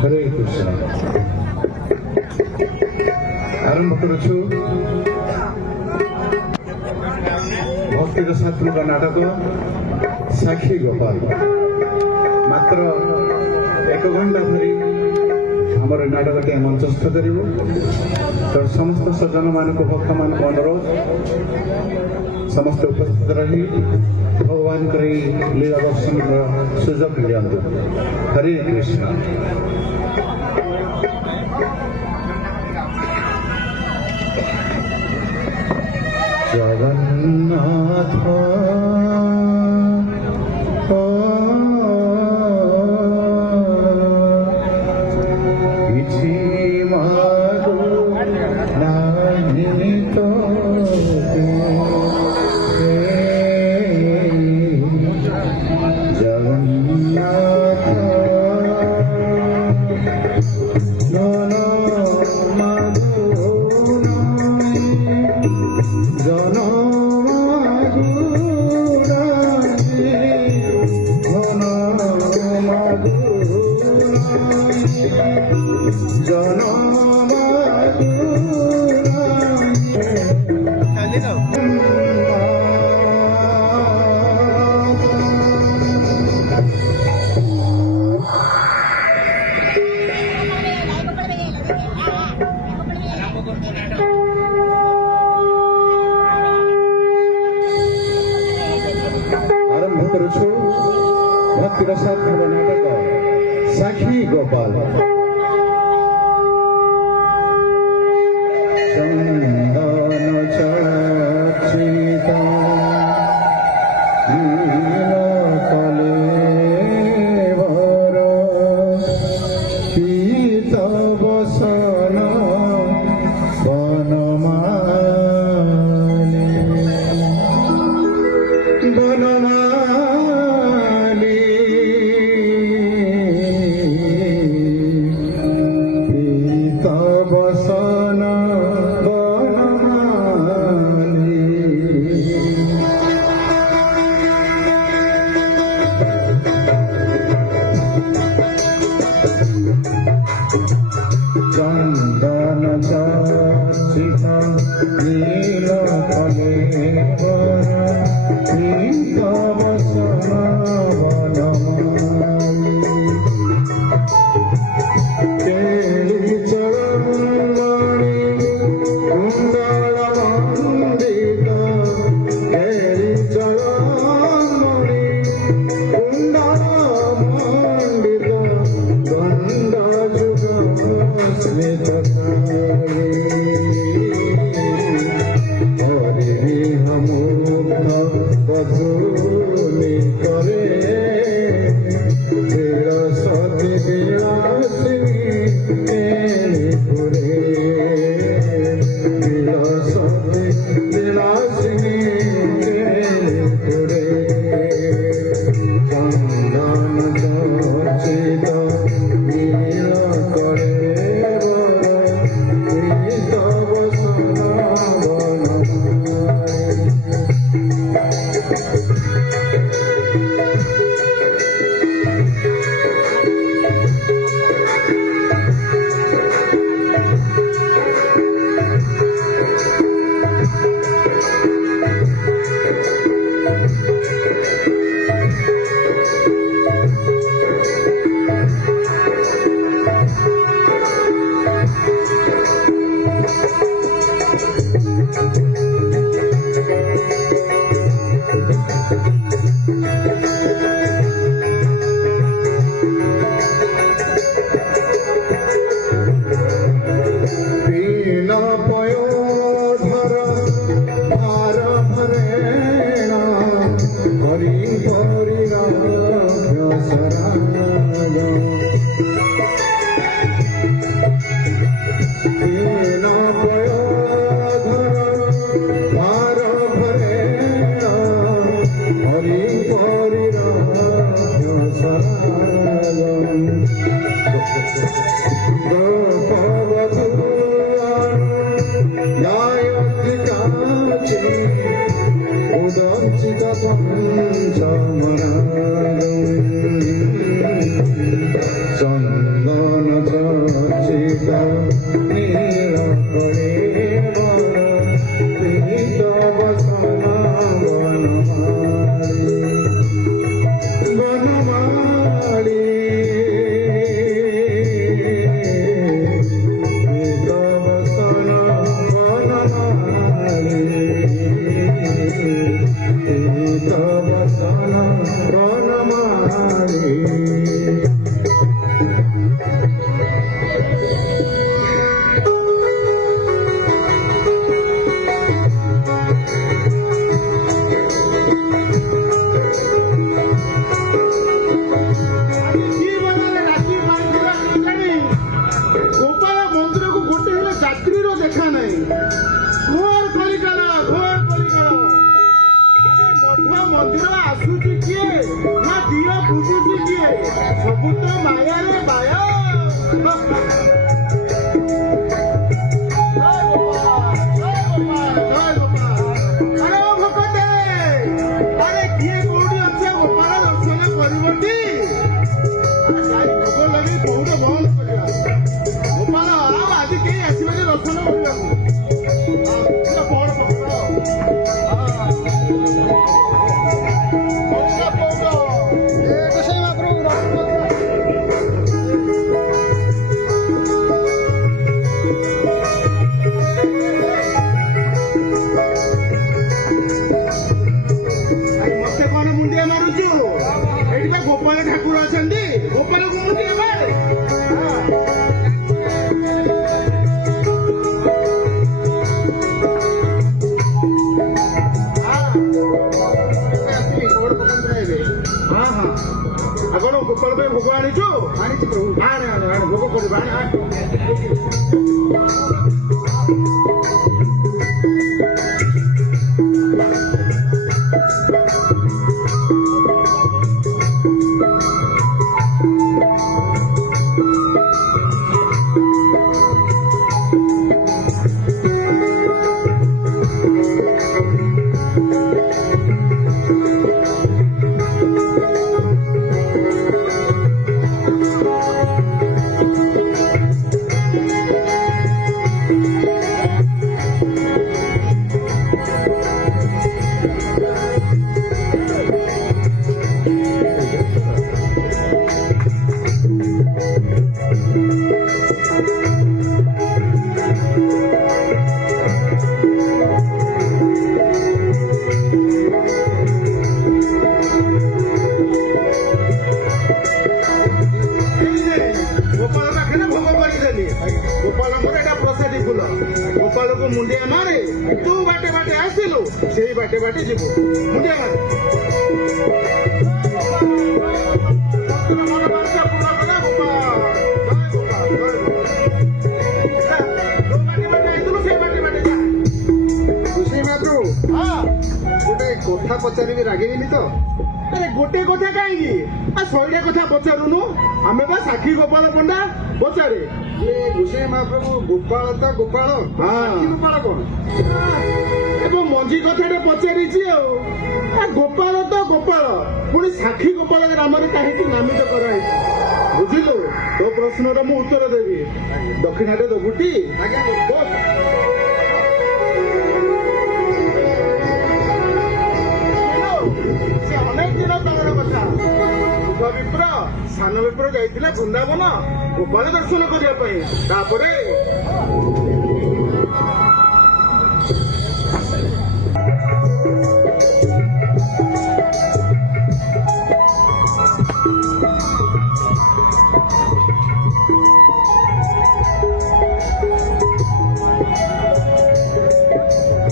হরে কৃষ্ণ। আরম্ভ করেছু ভক্তির ছাত্রক নাটক সাক্ষী গোপাল। মাত্র 1 ঘণ্টা ধরি আমার নাটকটি মঞ্চস্থ করব। তো সমস্ত সজ্জন মানুষ ভক্ত মানুষ অনুরোধ ସମସ୍ତେ ଉପସ୍ଥିତ ରହି ଭଗବାନଙ୍କର ଏହି ଲୀଳା ଦର୍ଶନର ସୁଯୋଗ ଦିଅନ୍ତୁ। ହରେ କୃଷ୍ଣ। ଜଗନ୍ନାଥ କିଛି ମାଗୁ ନାହିଁ ତ आरंभ करुछु भक्तिर साथर नाटक साक्षी गोपाल। चंदन चर्चित नीलकलेवर पीत बसन चंदन चर्चित नीलकलेवर पीत बसन वनमाली केळी चरणमणि कुण्डलमण्डित केळी चरणमणि कुण्डलमण्डित गण्डयुगम स्मितकाले हरि हमूर्ध बधूनि करे विलसति विलासिनी एणि पुरे विलसति विलासिनी एणि पुरे चंदन चर्चित पयोधर भार भरेणा চন্দন চর্চিত নীল করে পীত বসন বনমালী পীত বসন বনমালী পীত বসন বনমালী ମନ୍ଦିର ଆସୁଛି କିଏ ନା ଦିଅ ବୁଝୁଛି କିଏ ସବୁ ତ ମାୟାରେ ମାୟା ଆରେ ଭକତେ ଆରେ କିଏ କୋଉଠି ଅଛି ଗୋପାଳ ଦର୍ଶନ କରିବଟି ଯାଇ ଭୋଗ ଲାଗି କୋଉଠି ବନ୍ଦ କରିବା ଗୋପାଳ ଆଉ ଆଜି କେହି ଆସିବେନି ଦର୍ଶନ କରିବାକୁ ବଡ଼ ପକଡ଼ ଗୋପାଳ ଠାକୁର ଅଛନ୍ତି ଗୋପାଳ କଣ ଆପଣ ଗୋପାଳ ପାଇଁ ଭୋଗ ଆଣିଛୁ ଆଣେ ଆଣେ ଆଣେ ଭୋଗ କରିବୁ ଆଣେ ଗୋପାଳକୁ ମୁଣ୍ଡିଆ ମାରେ ତୁ ବାଟେ ବାଟେ ଆସିଲୁ ସେଇ ବାଟେ ବାଟେ ଯିବୁ ମୁଣ୍ଡିଆ ମାରେ ଗୋଟେ କଥା ପଚାରିବି ରାଗିବିନି ତ ଆରେ ଗୋଟେ କଥା କାହିଁକି ଶହେ କଥା ପଚାରୁନୁ ଆମେ ବା ସାକ୍ଷୀ ଗୋପାଳ ପଣ୍ଡା ପଚାରେ ଗୋସାଇ ମହାପ୍ରଭୁ ଗୋପାଳ ତ ଗୋପାଳ ଗୋପାଳ କଣ ଏବଂ ମଞ୍ଜି କଥାଟା ପଚାରିଛି ଆଉ ଗୋପାଳ ତ ଗୋପାଳ ପୁଣି ସାକ୍ଷୀ ଗୋପାଳ ଗ୍ରାମରେ କାହିଁକି ନାମିତ କରାହେଇଛି ବୁଝିଲୁ ତୋ ପ୍ରଶ୍ନର ମୁଁ ଉତ୍ତର ଦେବି ଦକ୍ଷିଣାରେ ଦେବୁଟି ସେ ଅନେକ ଦିନ ତଳର କଥା ବିପ୍ର ସାନ ବିପ୍ର ଯାଇଥିଲା ବୃନ୍ଦାବନ ଗୋପାଳ ଦର୍ଶନ କରିବା ପାଇଁ ତାପରେ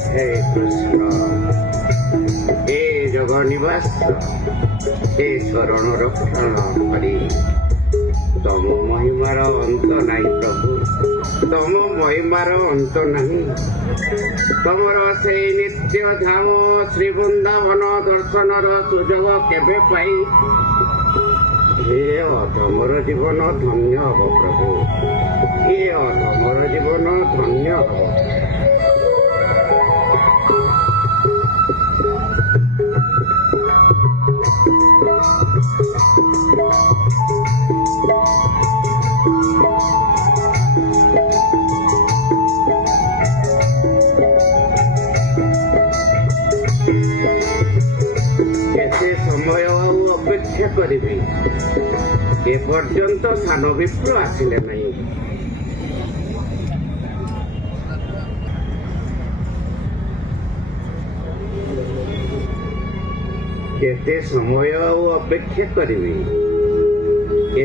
हे कृष्ण हे जगन्निवास हे शरण रक्षण हरि तम महिमार अंत नहीं प्रभु तम महिमार अंत नहीं तमर से नित्य धाम श्री वृंदावन दर्शनर सुजोग केबे पाई हे अधमर जीवन धन्य हब प्रभु हे अधमर जीवन धन्य हब ସମୟ ଆଉ ଅପେକ୍ଷା କରିବି ଏପର୍ଯ୍ୟନ୍ତ ସାନ ବିପ୍ର ଆସିଲେ ନାହିଁ। କେତେ ସମୟ ଆଉ ଅପେକ୍ଷା କରିବି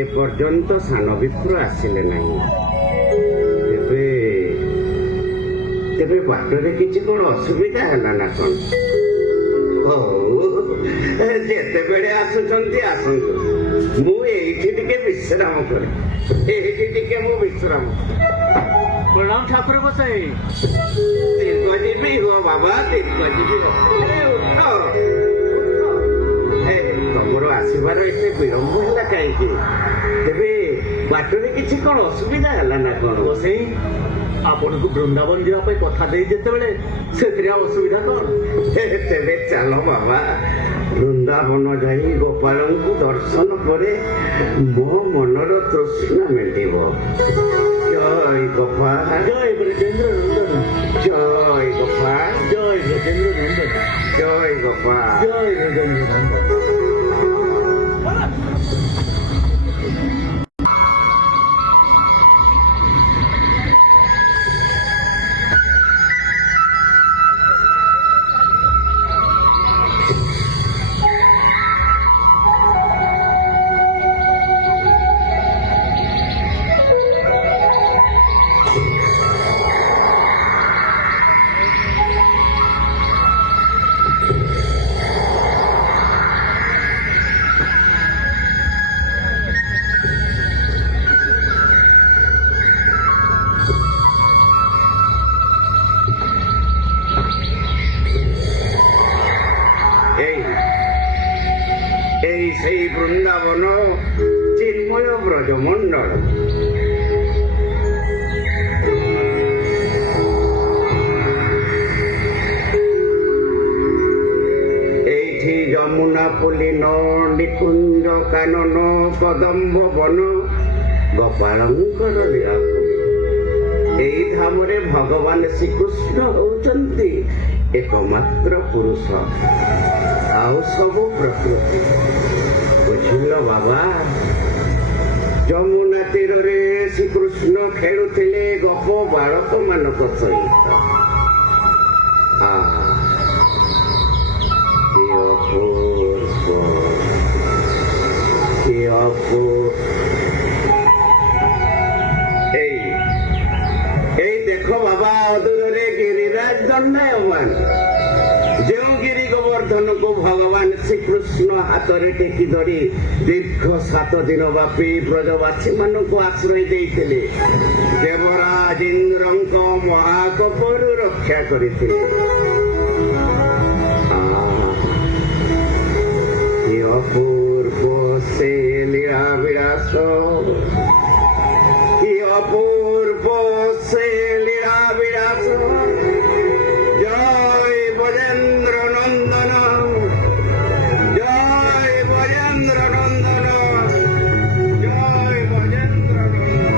ଏପର୍ଯ୍ୟନ୍ତ ସାନ ବିପ୍ର ଆସିଲେ ନାହିଁ। ତେବେ ବାଟରେ କିଛି କଣ ଅସୁବିଧା ହେଲା ନା କଣ? ହଉ, ଯେତେବେଳେ ଆସୁଛନ୍ତି ଆସନ୍ତୁ, ମୁଁ ଏଇଠି ଟିକେ ବିଶ୍ରାମ କରେ। ଏଇଠି ଟିକେ ମୁଁ ବିଶ୍ରାମ। ପ୍ରଣାମ ଠାକୁର ବସାଇ। ଦୀର୍ଘଜୀବୀ ହୁଅ ବାବା, ଦୀର୍ଘଜୀବୀ ହୁଅ। ଉଠ। ତମର ଆସିବାର ଏତେ ବିଳମ୍ବ ହେଲା କାହିଁକି? ତେବେ ବାଟରେ କିଛି କଣ ଅସୁବିଧା ହେଲା ନା କଣ? ବସେଇ ଆପଣଙ୍କୁ ବୃନ୍ଦାବନ ଯିବା ପାଇଁ କଥା ଦେଇ ଯେତେବେଳେ ସେଥିରେ ଆଉ ଅସୁବିଧା କଣ? ତେବେ ଚାଲ ବାବା, ବୃନ୍ଦାବନ ଯାଇ ଗୋପାଳଙ୍କୁ ଦର୍ଶନ ପରେ ମୋ ମନର ତୃଷ୍ଣା ମେଣ୍ଟିବ। ଜୟ ଗୋପାଳ, ଜୟ ବ୍ରଜେନ୍ଦ୍ର ନନ୍ଦନ, ଜୟ ଗୋପାଳ, ଜୟ ବ୍ରଜେନ୍ଦ୍ର ନନ୍ଦନ, ଜୟ ଗୋପାଳ। ଜୟ ବ୍ରଜେନ୍ଦ୍ର ନନ୍ଦନ। এই সেই বৃন্দাবন চিন্ময় ব্রজমণ্ডল। এইଠି যমুনা পুলিନ ନିକୁଞ୍ଜ କାନନ କଦମ୍ବ ବନ ଗୋପାଳଙ୍କର ଲୀଳାକୁ। ଏହି ଧାମରେ ଭଗବାନ ଶ୍ରୀକୃଷ୍ଣ ହଉଛନ୍ତି ଏକମାତ୍ର ପୁରୁଷ, ଆଉ ସବୁ ପ୍ରକୃତି। ବୁଝିଲ ବାବା, ଯମୁନା ତୀରରେ ଶ୍ରୀକୃଷ୍ଣ ଖେଳୁଥିଲେ ଗୋପ ବାଳକ ମାନଙ୍କ ସହିତ। କି ଅପୂର୍ବ, କି ଅପୂର୍ବ। এই দেখো বাবা, অদূরে গিরিরাজ দণ্ডায়মান। ଯେଉଁ ଗିରି ଗୋବର୍ଦ୍ଧନକୁ ଭଗବାନ ଶ୍ରୀକୃଷ୍ଣ ହାତରେ ଟେକି ଧରି ଦୀର୍ଘ 7 ଦିନ ବ୍ୟାପୀ ବ୍ରଜବାସୀମାନଙ୍କୁ ଆଶ୍ରୟ ଦେଇଥିଲେ, ଦେବରାଜ ଇନ୍ଦ୍ରଙ୍କ ମହାକୋପରୁ ରକ୍ଷା କରିଥିଲେ। କି ଅପୂର୍ବ ସେ ଲୀଳା ବିଳାସ, কি অপূর্ব সে লীলা বিলাস। জয় ব্রজেন্দ্র নন্দন, জয় ব্রজেন্দ্র নন্দন, জয় ব্রজেন্দ্র নন্দন।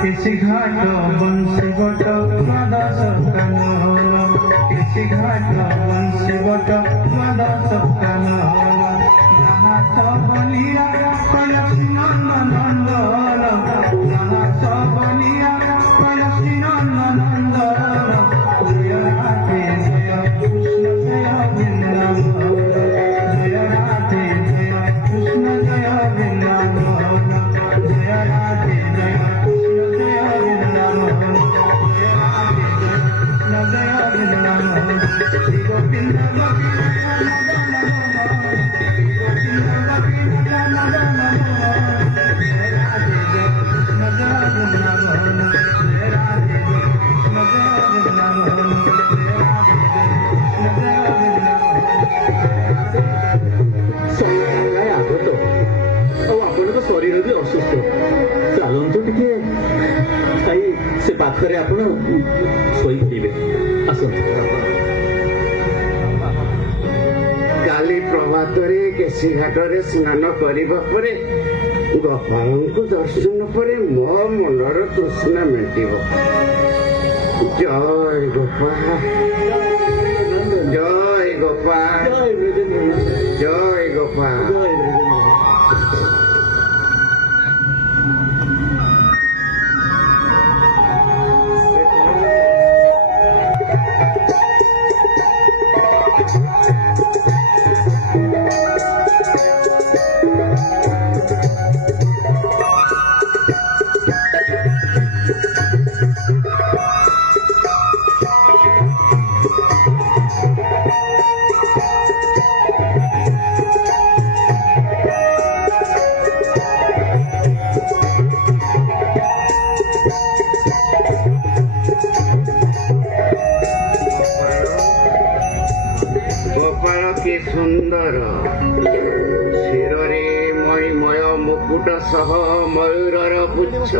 କିଛି ଘାଟ ବଂଶୀ ବଟ ଦ୍ୱାଦଶ କାନ କିଛି ଘାଟ ବଂଶୀ ବଟ ଦ୍ୱାଦଶ କାନ ଘାଟ ବନିଆ କଳସୀ ନନ୍ଦନ ଘାଟ ବନିଆ କଳସୀ ନନ୍ଦନ ଜୟ ରାଧେ ଜୟ କୃଷ୍ଣ ଜୟ ବୃନ୍ଦାବନ ଜୟ ରାଧେ ଜୟ কৃষ্ণ জয় বৃন্দাবন জয় রাধে জয় কৃষ্ণ জয় বৃন্দাবন জয় রাধে জয় কৃষ্ণ জয় বৃন্দাবন শ্রী গোবিন্দ ସକାଳେ ଆଗତ ଆଉ ଆପଣଙ୍କ ଶରୀର ବି ଅସୁସ୍ଥ ଚାଲନ୍ତୁ ଟିକେ ଭାଇ ସେ ପାଖରେ ଆପଣ ଶୋଇପାରିବେ ଆସନ୍ତୁ କାଲି ପ୍ରଭାତରେ କେଶିଘାଟରେ ସ୍ନାନ କରିବା ପରେ ଗୋପାଳଙ୍କୁ ଦର୍ଶନ ପରେ ମୋ ମନର ତୃଷ୍ଣା ମେଣ୍ଟିବ। ଜୟ ଗୋପାଳ ଜୟ ଗୋପାଳ ଜୟ ବ୍ରଜେନ୍ଦ୍ର ଜୟ ଗୋପାଳ। ଜୟ ବ୍ରଜେନ୍ଦ୍ର ଗୋପାଳ କି ସୁନ୍ଦର ଶିରରେ ମଣିମୟ ମୁକୁଟ ସହ ମୟୂରର ପୁଚ୍ଛ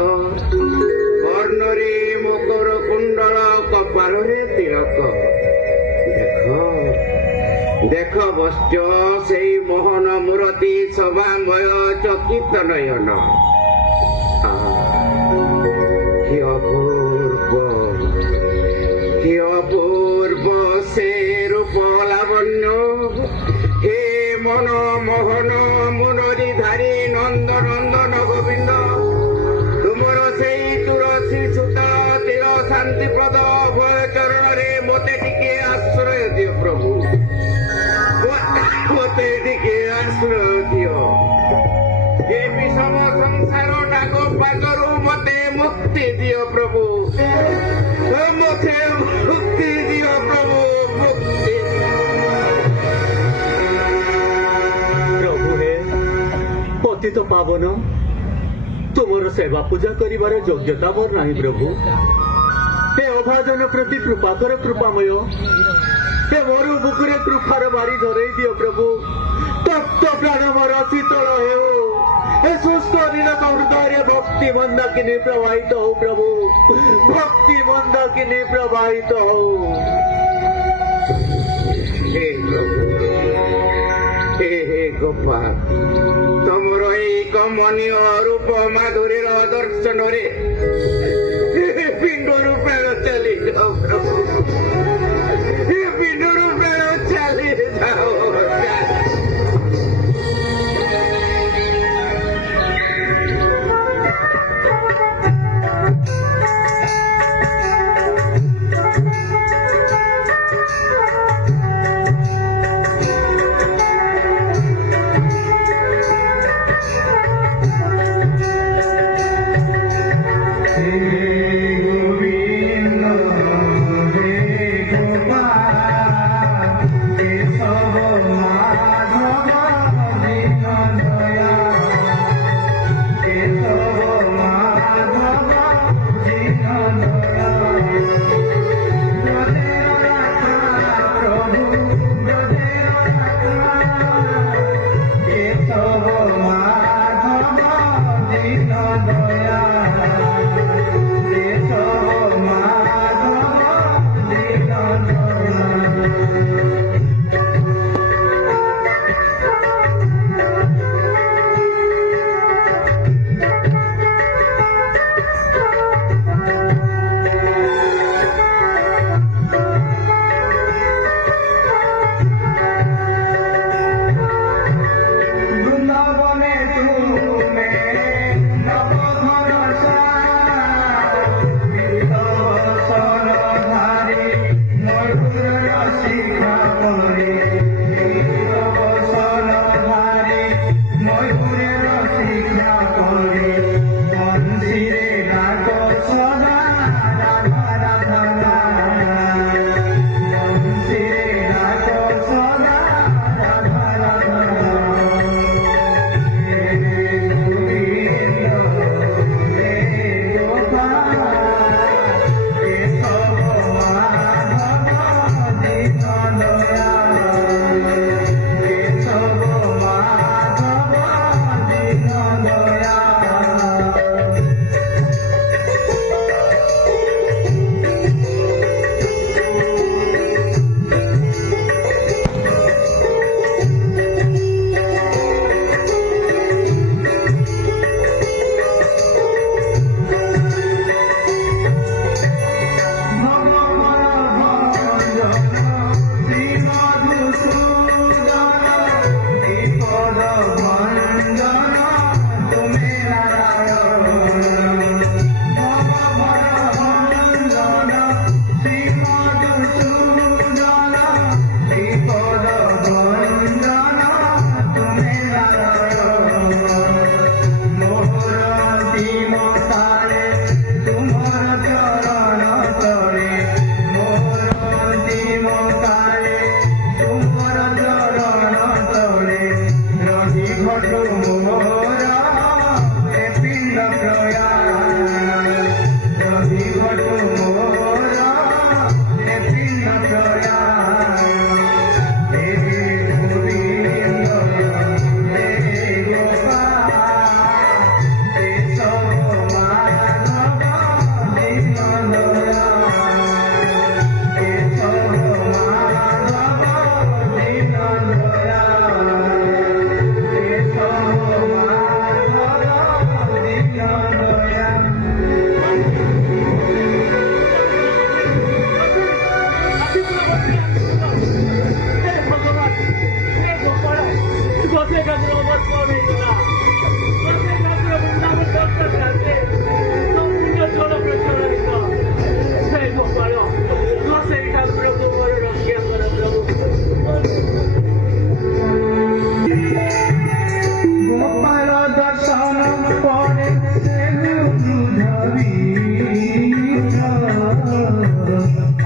କର୍ଣ୍ଣରେ ମକର କୁଣ୍ଡଳ କପାଳରେ ତିଳକ ଦେଖ ଦେଖ ବଶ୍ଚ ସେଇ ମୋହନ ମୂରତି ସଭାମୟ ଚକିତ ନୟନ କି ଅପୂର୍ବ কি অপূর্ব সে রূপ লাবণ্য হে মন মোহন মুরলীধারী নন্দ নন্দন গোবিন্দ তুমর সেই তুলসী সুত চির শান্তিপ্রদ অভয় চরণরে মতে টিকে আশ্রয় দিও প্রভু মতে টিকে আশ্রয় দিও এ বিষম সংসার ডাক পাগরু মতে মুক্তি দিও প্রভু মতে মুক্তি দিও প্রভু মুক্তি। ପ୍ରଭୁ ହେ ପତିତ ପାବନ ତୁମର ସେବା ପୂଜା କରିବାର ଯୋଗ୍ୟତା ମୋର ନାହିଁ ପ୍ରଭୁ ହେ ଅଭାଜନ ପ୍ରତି କୃପା କର କୃପାମୟ ହେ ମରୁ ବୁକୁରେ କୃପାର ବାରି ଧରେଇ ଦିଅ ପ୍ରଭୁ ତପ୍ତ ପ୍ରାଣ ମୋର ଶୀତଳ ହେଉ हे शुष्क निरक हृदय भक्ति मंदाकिनी प्रवाहित हो प्रभु भक्ति मंदाकिनी प्रवाहित हो हे प्रभु हे गोपाल तमर এই কমনীয় রূপ মাধুরীর দর্শନରେ পিণ্ডରୁ ପ୍ରାଣ ଚାଲି ଯାଉ ପ୍ରଭୁ ପିଣ୍ଡରୁ ପ୍ରାଣ ଚାଲି ଯାଉ। हे गोविंद हे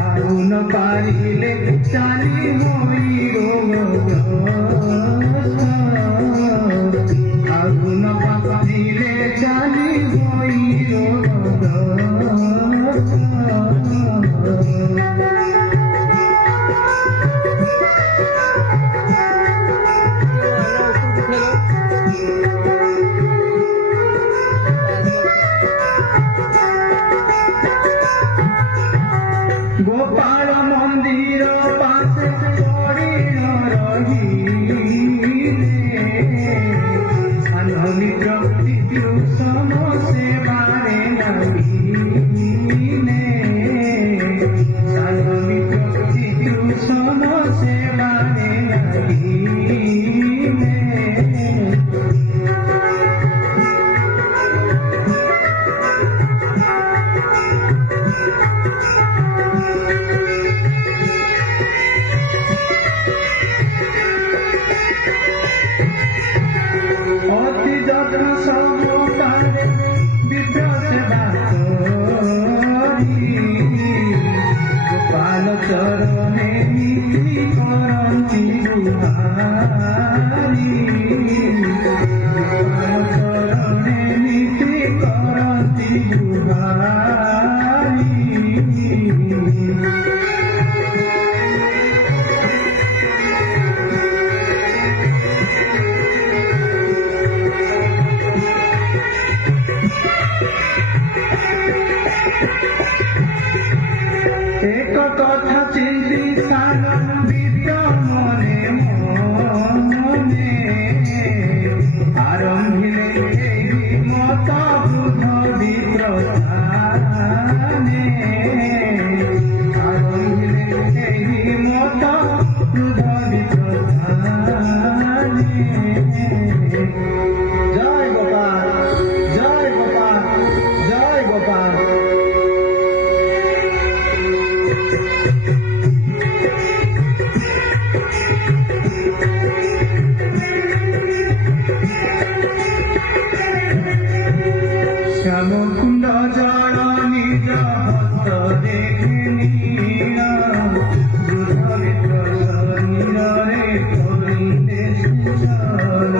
আগুন পারিলে চালি ময়ূর আগুন পারিলে চালি ময়ূর গোপাল মন্দির পাশে পড়িল রহিলে সান্ধ্য বিদ্যুষণ সেবারে লাগিলে সান্ধ্য বিদ্যুষণ সেবারে লাগিলে অতি যত্ন সহকারে বিপ্র সেবা করি গোপাল চরণে নীতি করন্তি গুহারি গোপাল চরণে নীতি করন্তি গুহারি এক কথা চিন্তি সানন্দিত মনে মনে আরম্ভিলে এই মত বুধ বিপ্রধানে আরম্ভিলে এই মত বুধ বিপ্রধানে জয় গোপাল জয় গোপাল জয় গোপাল শ্যামকুণ্ড জল নিজ হস্ত দেখে নীল বুধবিপ্র শরীরে করিলে সুজল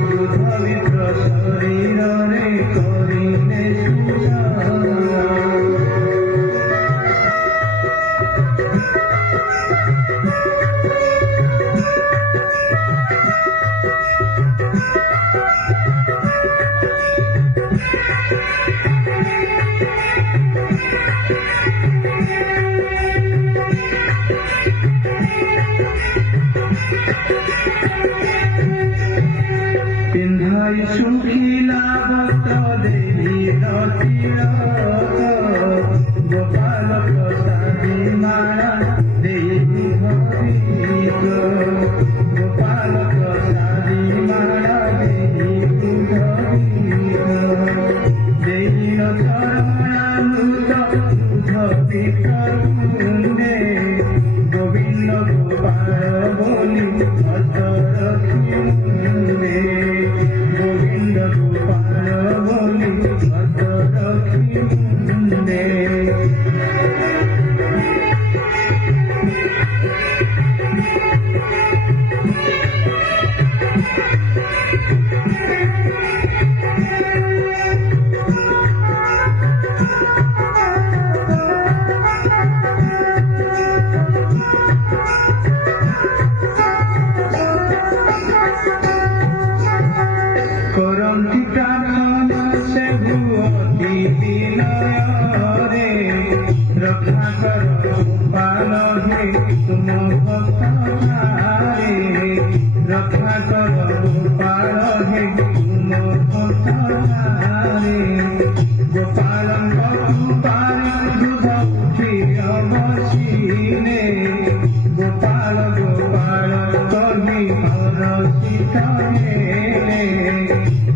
বুধবিপ্র শরীরে করিলে সুজল পিন্ধাই শুখিলা বস্ত্র দেবী তিলক গোপাল প্রসাদী মালা দেবী ঘরিক গোপাল প্রসাদী মালা দেবী ঘরিক দেবীর চরণামৃত দুধ পিতৃ গোবিন্দ গোপাল বলি অতরথি মুন্ডে গোবিন্দ গোপাল বলি অতরথি মুন্ডে করন্তি প্রার্থনা সে ভুয়তি বিনয়রে রক্ষা কর গোপাল হে তুম ভক্তারে রক্ষা কর গোপাল হে তুম ভক্তারে গোপাল গোপাল দুধ উঠিল বসিলে গোপাল গোপাল কহি হরষিত হেলে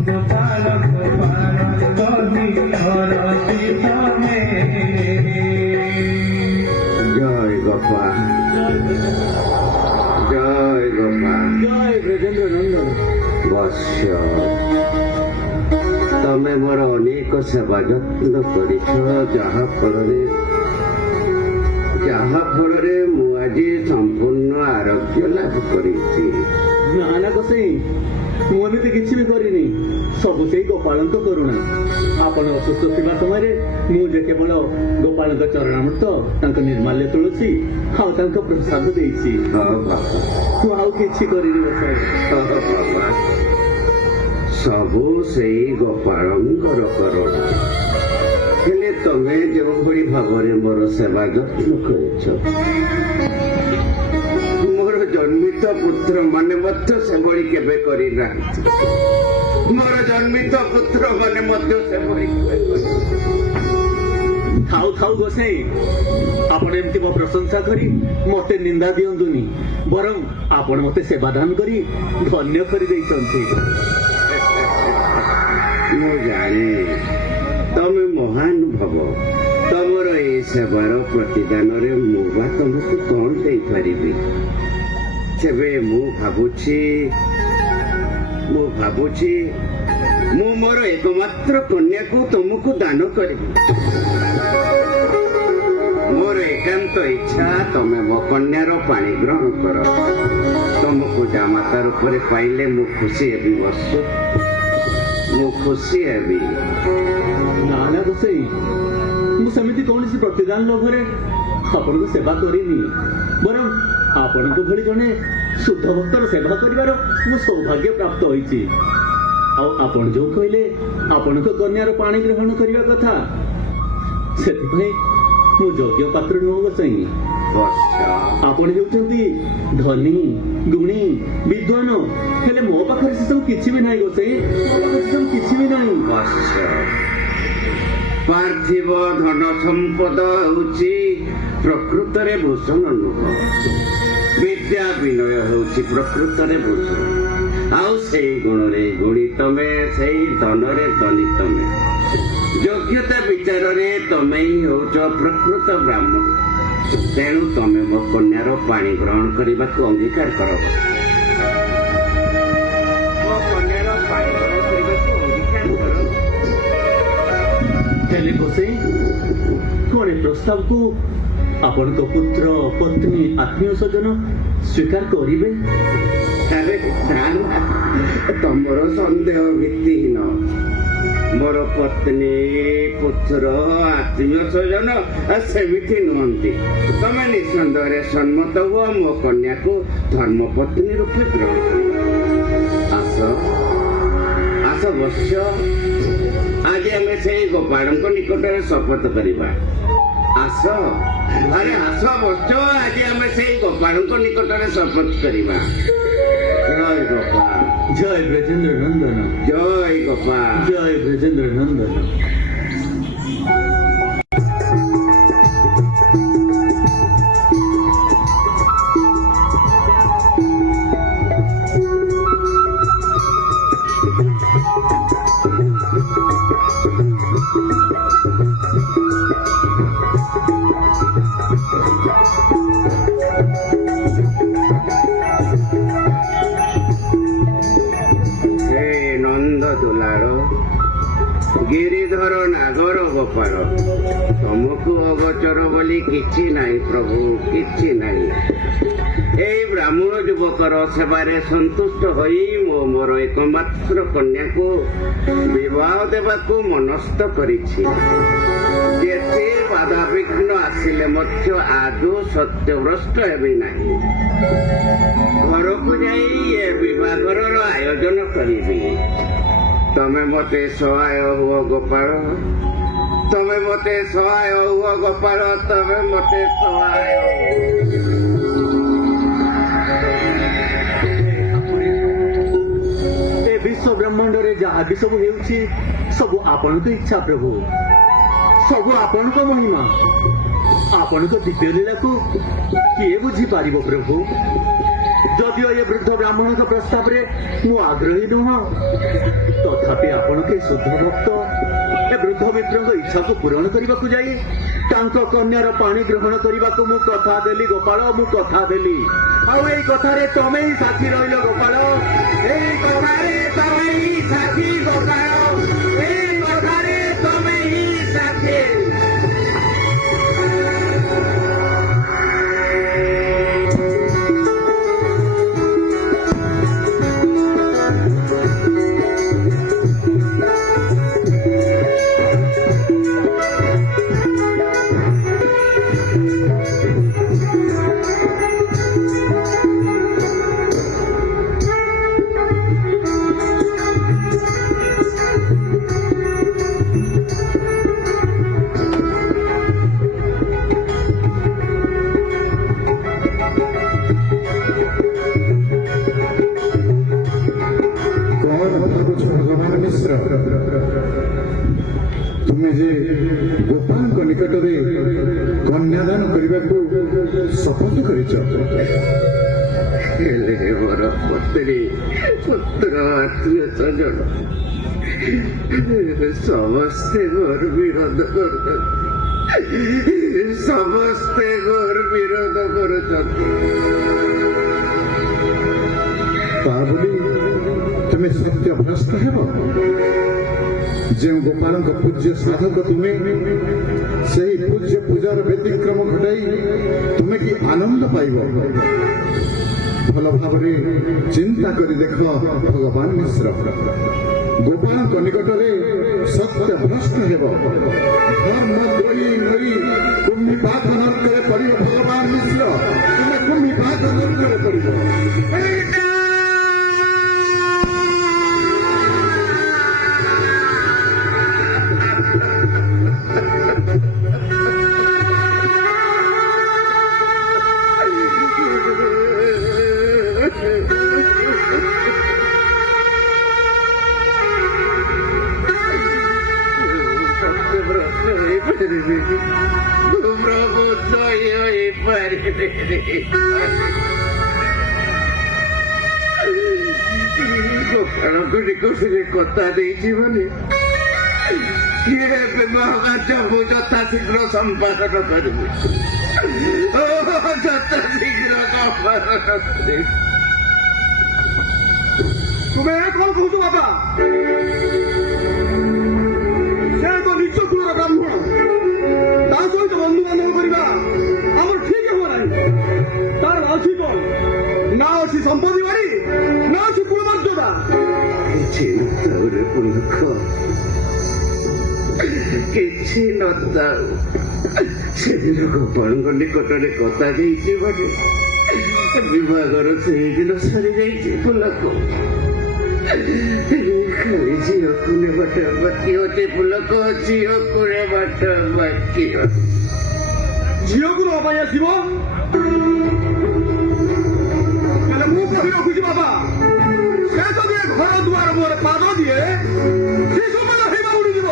গোপাল গোপাল কহি হরষিত হেলে জয় গোপাল জয় গোপাল জয় ব্রজেন্দ্র নন্দন বৎস তম ତମେ ମୋର ଅନେକ ସେବା ଯତ୍ନ କରିଛ, ଯାହା ଫଳରେ ମୁଁ ଆଜି ସମ୍ପୂର୍ଣ୍ଣ ଆରୋଗ୍ୟ ଲାଭ କରିଛି। ନା ନା ଗୋସାଇଁ, ମୁଁ ଏମିତି କିଛି ବି କରିନି। ସବୁ ସେଇ ଗୋପାଳଙ୍କ କରୁଣା। ଆପଣ ଅସୁସ୍ଥ ଥିବା ସମୟରେ ମୁଁ ଯେ କେବଳ ଗୋପାଳଙ୍କ ଚରଣାମୃତ, ତାଙ୍କ ନିର୍ମାଲ୍ୟ ତୁଳସୀ ଆଉ ତାଙ୍କ ପ୍ରସାଦ ଦେଇଛି। ହଁ ବାବା, ମୁଁ ଆଉ କିଛି କରିନି ଗୋସାଇଁ। ହଁ ବାବା, ସବୁ ସେଇ ଗୋପାଳଙ୍କର କରୁଣା। ହେଲେ ତମେ ଯେଉଁଭଳି ଭାବରେ ମୋର ସେବା ଯତ୍ନ କରିଛ, ମୋର ଜନ୍ମିତ ପୁତ୍ର ମାନେ ମଧ୍ୟ ସେଭଳି କେବେ କରିନାହାନ୍ତି। ମୋର ଜନ୍ମିତ ପୁତ୍ର ମାନେ ମଧ୍ୟ ସେଭଳି କେବେ କରିନାହାନ୍ତି। ଥାଉ ଥାଉ ଗୋସାଇଁ, ଆପଣ ଏମିତି ମୋ ପ୍ରଶଂସା କରି ମତେ ନିନ୍ଦା ଦିଅନ୍ତୁନି। ବରଂ ଆପଣ ମତେ ସେବାଦାନ କରି ଧନ୍ୟ କରିଦେଇଛନ୍ତି। ମୁଁ ଜାଣେ ତମେ ମହାନୁଭବ। ତମର এই ସେବାର ପ୍ରତିଦାନରେ ମୁଁ ବା ତମକୁ କଣ ଦେଇପାରିବି? ତେବେ ମୁଁ ଭାବୁଛି ମୁଁ ମୋର ଏକମାତ୍ର କନ୍ୟାକୁ ତମକୁ ଦାନ କରିବି। ମୋର ଏକାନ୍ତ ଇଚ୍ଛା ତମେ ମୋ କନ୍ୟାର ପାଣି ଗ୍ରହଣ କର। ତମକୁ ଜାମାତା ରୂପରେ ପାଇଲେ ମୁଁ ଖୁସି ହେବି ବତ୍ସ, ମୁଁ ଖୁସି ହେବି। ନା ନା ଗୋସାଇଁ, ମୁଁ ସେମିତି କୌଣସି ପ୍ରତିଦାନ ଲୋଭରେ ଆପଣଙ୍କୁ ସେବା କରିନି। ବରଂ ଆପଣଙ୍କ ଭଳି ଜଣେ ଶୁଦ୍ଧ ଭକ୍ତର ସେବା କରିବାର ମୁଁ ସୌଭାଗ୍ୟ ପ୍ରାପ୍ତ ହୋଇଛି। ଆଉ ଆପଣ ଯୋଉ କହିଲେ ଆପଣଙ୍କ କନ୍ୟାର ପାଣି ଗ୍ରହଣ କରିବା କଥା, ସେଥିପାଇଁ ମୁଁ ଯୋଗ୍ୟ ପାତ୍ର ନୁହଁ ଗୋସାଇଁ। ବତ୍ସ, ଆପଣ ହେଉଛନ୍ତି ଧନୀ, ଗୁଣୀ, ବିଦ୍ୱାନ, ହେଲେ ମୋ ପାଖରେ ସେସବୁ କିଛି ବି ନାହିଁ ଗୋସାଇଁ। ମୋ ପାଖରେ ସେସବୁ କିଛି ବି ନାହିଁ। ବତ୍ସ, ପାର୍ଥିବ ଧନ ସମ୍ପଦ ହେଉଛି ପ୍ରକୃତରେ ଭୂଷଣ ନୁହଁ। ବିଦ୍ୟା ବିନୟ ହେଉଛି ପ୍ରକୃତରେ ଭୂଷଣ। ଆଉ ସେଇ ଗୁଣରେ ଗୁଣୀ ତମେ, ସେଇ ଧନରେ ଧନୀ ତମେ। ଯୋଗ୍ୟତା ବିଚାରରେ ତମେ ହିଁ ହେଉଛ ପ୍ରକୃତ ବ୍ରାହ୍ମଣ। ତେଣୁ ତମେ ମୋ କନ୍ୟାର ପାଣି ଗ୍ରହଣ କରିବାକୁ ଅଙ୍ଗୀକାର କର। ମୋ କନ୍ୟାର ପାଣି ଗ୍ରହଣ କରିବାକୁ ଅଙ୍ଗୀକାର କର। ହେଲେ ଗୋସାଇଁ, କଣ ଏ ପ୍ରସ୍ତାବକୁ ଆପଣଙ୍କ ପୁତ୍ର, ପତ୍ନୀ, ଆତ୍ମୀୟ ସ୍ୱଜନ ସ୍ୱୀକାର କରିବେ? ଆରେ ନା ନା, ତମର ସନ୍ଦେହ ଭିତ୍ତିହୀନ। ମୋର ପତ୍ନୀ, ପୁତ୍ର, ଆତ୍ମୀୟ ସ୍ୱଜନ ସେମିତି ନୁହନ୍ତି। ତମେ ନିଃସନ୍ଦେହରେ ସମ୍ମତ ହୁଅ ମୋ କନ୍ୟାକୁ ଧର୍ମପତ୍ନୀ ରୂପେ ଗ୍ରହଣ କରିବା। ଆସ ଆସ ବତ୍ସ, ଆଜି ଆମେ ସେଇ ଗୋପାଳଙ୍କ ନିକଟରେ ଶପଥ କରିବା। ଆସ, ଆରେ ଆସ ବତ୍ସ, ଆଜି ଆମେ ସେଇ ଗୋପାଳଙ୍କ ନିକଟରେ ଶପଥ କରିବା। ଜୟ ଗୋପାଳ, ଜୟ ବ୍ରଜେନ୍ଦ୍ର ନନ୍ଦନ, ଜୟ ଗୋପାଳ। ଜୟ ବ୍ରଜେନ୍ଦ୍ର ନନ୍ଦନ। ହେ ନନ୍ଦ ଦୁଲାର, ଗିରିଧର ନାଗର ଗୋପାଳ, ତମକୁ ଅଗୋଚର ବୋଲି କିଛି ନାହିଁ ପ୍ରଭୁ, କିଛି ନାହିଁ। এই ବ୍ରାହ୍ମଣ ଯୁବକର ସେବାରେ ସନ୍ତୁଷ୍ଟ ହୋଇ ମୁଁ ମୋର ଏକମାତ୍ର କନ୍ୟାକୁ ବିବାହ ଦେବାକୁ ମନସ୍ଥ କରିଛି। ଯେତେ ବାଧାବିଘ୍ନ ଆସିଲେ ମଧ୍ୟ ଆଦୌ ସତ୍ୟଭ୍ରଷ୍ଟ ହେବି ନାହିଁ। ଘରକୁ ଯାଇ ଏ ବିବାହର ଆୟୋଜନ କରିବି। ତମେ ମତେ ସହାୟ ହୁଅ ଗୋପାଳ, ତମେ ମତେ ସହାୟ ହୁଅ ଗୋପାଳ, ତମେ ମତେ ସହାୟ ହୁଅ। ଏ ବିଶ୍ୱ ବ୍ରହ୍ମାଣ୍ଡରେ ଯାହା ବି ସବୁ ହେଉଛି, ସବୁ ଆପଣଙ୍କ ଇଚ୍ଛା ପ୍ରଭୁ, ସବୁ ଆପଣଙ୍କ ମହିମା। ଆପଣଙ୍କ ଦିବ୍ୟ ଲୀଳାକୁ କିଏ ବୁଝିପାରିବ ପ୍ରଭୁ? ଯଦିଓ ଏ ବୃଦ୍ଧ ବ୍ରାହ୍ମଣଙ୍କ ପ୍ରସ୍ତାବରେ ମୁଁ ଆଗ୍ରହୀ ନୁହଁ, ତଥାପି ଆପଣଙ୍କ ଏ ଶୁଦ୍ଧ ଭକ୍ତ ଏ ବୃଦ୍ଧ ମିତ୍ରଙ୍କ ଇଚ୍ଛାକୁ ପୂରଣ କରିବାକୁ ଯାଇ ତାଙ୍କ କନ୍ୟାର ପାଣି ଗ୍ରହଣ କରିବାକୁ ମୁଁ କଥା ଦେଲି ଗୋପାଳ, ମୁଁ କଥା ଦେଲି। ଆଉ ଏଇ କଥାରେ ତମେ ହିଁ ସାକ୍ଷୀ ରହିଲ ଗୋପାଳ, ଏଇ କଥାରେ ତମେ ହିଁ ସାକ୍ଷୀ ଗୋପାଳ, ଏଇ ତୁମେ ଯେ ଗୋପାଳଙ୍କ ନିକଟରେ କନ୍ୟାଦାନ କରିବାକୁ ଶପଥ କରିଛ। ହେଲେ ମୋର ପତ୍ନୀ ପୁତ୍ର ଆତ୍ମୀୟ ସ୍ୱଜନ ସମସ୍ତେ ମୋର ବିରୋଧ କରୁଛନ୍ତି, ସମସ୍ତେ ମୋର ବିରୋଧ କରୁଛନ୍ତି। ତା ବୋଲି ତୁମେ ସତ୍ୟଭ୍ରଷ୍ଟ ହେବ। ଯେଉଁ ଗୋପାଳଙ୍କ ପୂଜ୍ୟ ସାଧକ ତୁମେ, ସେହି ପୂଜ୍ୟ ପୂଜାର ବ୍ୟତିକ୍ରମ ଘଟାଇ ତୁମେ କି ଆନନ୍ଦ ପାଇବ? ଭଲ ଭାବରେ ଚିନ୍ତା କରି ଦେଖ ଭଗବାନ ମିଶ୍ର। ଗୋପାଳଙ୍କ ନିକଟରେ ସତ୍ୟଭ୍ରଷ୍ଟ ହେବ, ଧର୍ମଦ୍ରୋହୀ ହୋଇ କୁମ୍ଭୀପାତ ନର୍କରେ ପଡ଼ିବ। ଭଗବାନ ମିଶ୍ର, ତୁମେ କୁମ୍ଭୀପାତ ନର୍କରେ ପଡ଼ିବ। ପ୍ରଭୁ ଜୟ ହେଇପାରିବେ। ଗୋପାଳଙ୍କ ନିକଟରେ କଥା ଦେଇଛି ମାନେ ବିବାହ କାର୍ଯ୍ୟ ମୁଁ ଯଥା ଶୀଘ୍ର ସମ୍ପାଦନ କରିବି, ଯଥା ଶୀଘ୍ର ସମ୍ପାଦନ କରିବି। ତୁମେ କଣ କହୁଛ ବାପା? ସେ ତ ନିଜ କୁଳର ବ୍ରାହ୍ମଣ, ତା ସହିତ ବନ୍ଧୁବାନ୍ଧବ କରିବା ଆମର ଠିକ ହେବ ନାହିଁ। ତାର ଅଛି କଣ? ନା ଅଛି ସମ୍ପତ୍ତି ବାଡ଼ି, ନା ଅଛି କୁଳ ମର୍ଯ୍ୟାଦା। କିଛି ନଥାଉ ରେ ପୁଲକ, କିଛି ନଥାଉ। ସେଦିନ ଗୋପାଳଙ୍କ ନିକଟରେ କଥା ଦେଇଛି ମାନେ ବିଭାଘର ସେଇଦିନ ସରିଯାଇଛି ପୁଲକ। ଖାଲି ଝିଅକୁ ନେବାଟା ବାକି ଅଛି ପୁଲକ, ଝିଅକୁ ନେବାଟା ବାକି ଅଛି। ଝିଅକୁ ନବା ପାଇଁ ଆସିବ? ହେଲେ ମୁଁ କହି ରଖୁଛି ବାବା, ସେ ଯଦି ଏ ଘର ଦୁଆର ମୁହଁରେ ପାଦ ଦିଏ, ସେ ସମାନ ହେବା ଉଡ଼ିଯିବ।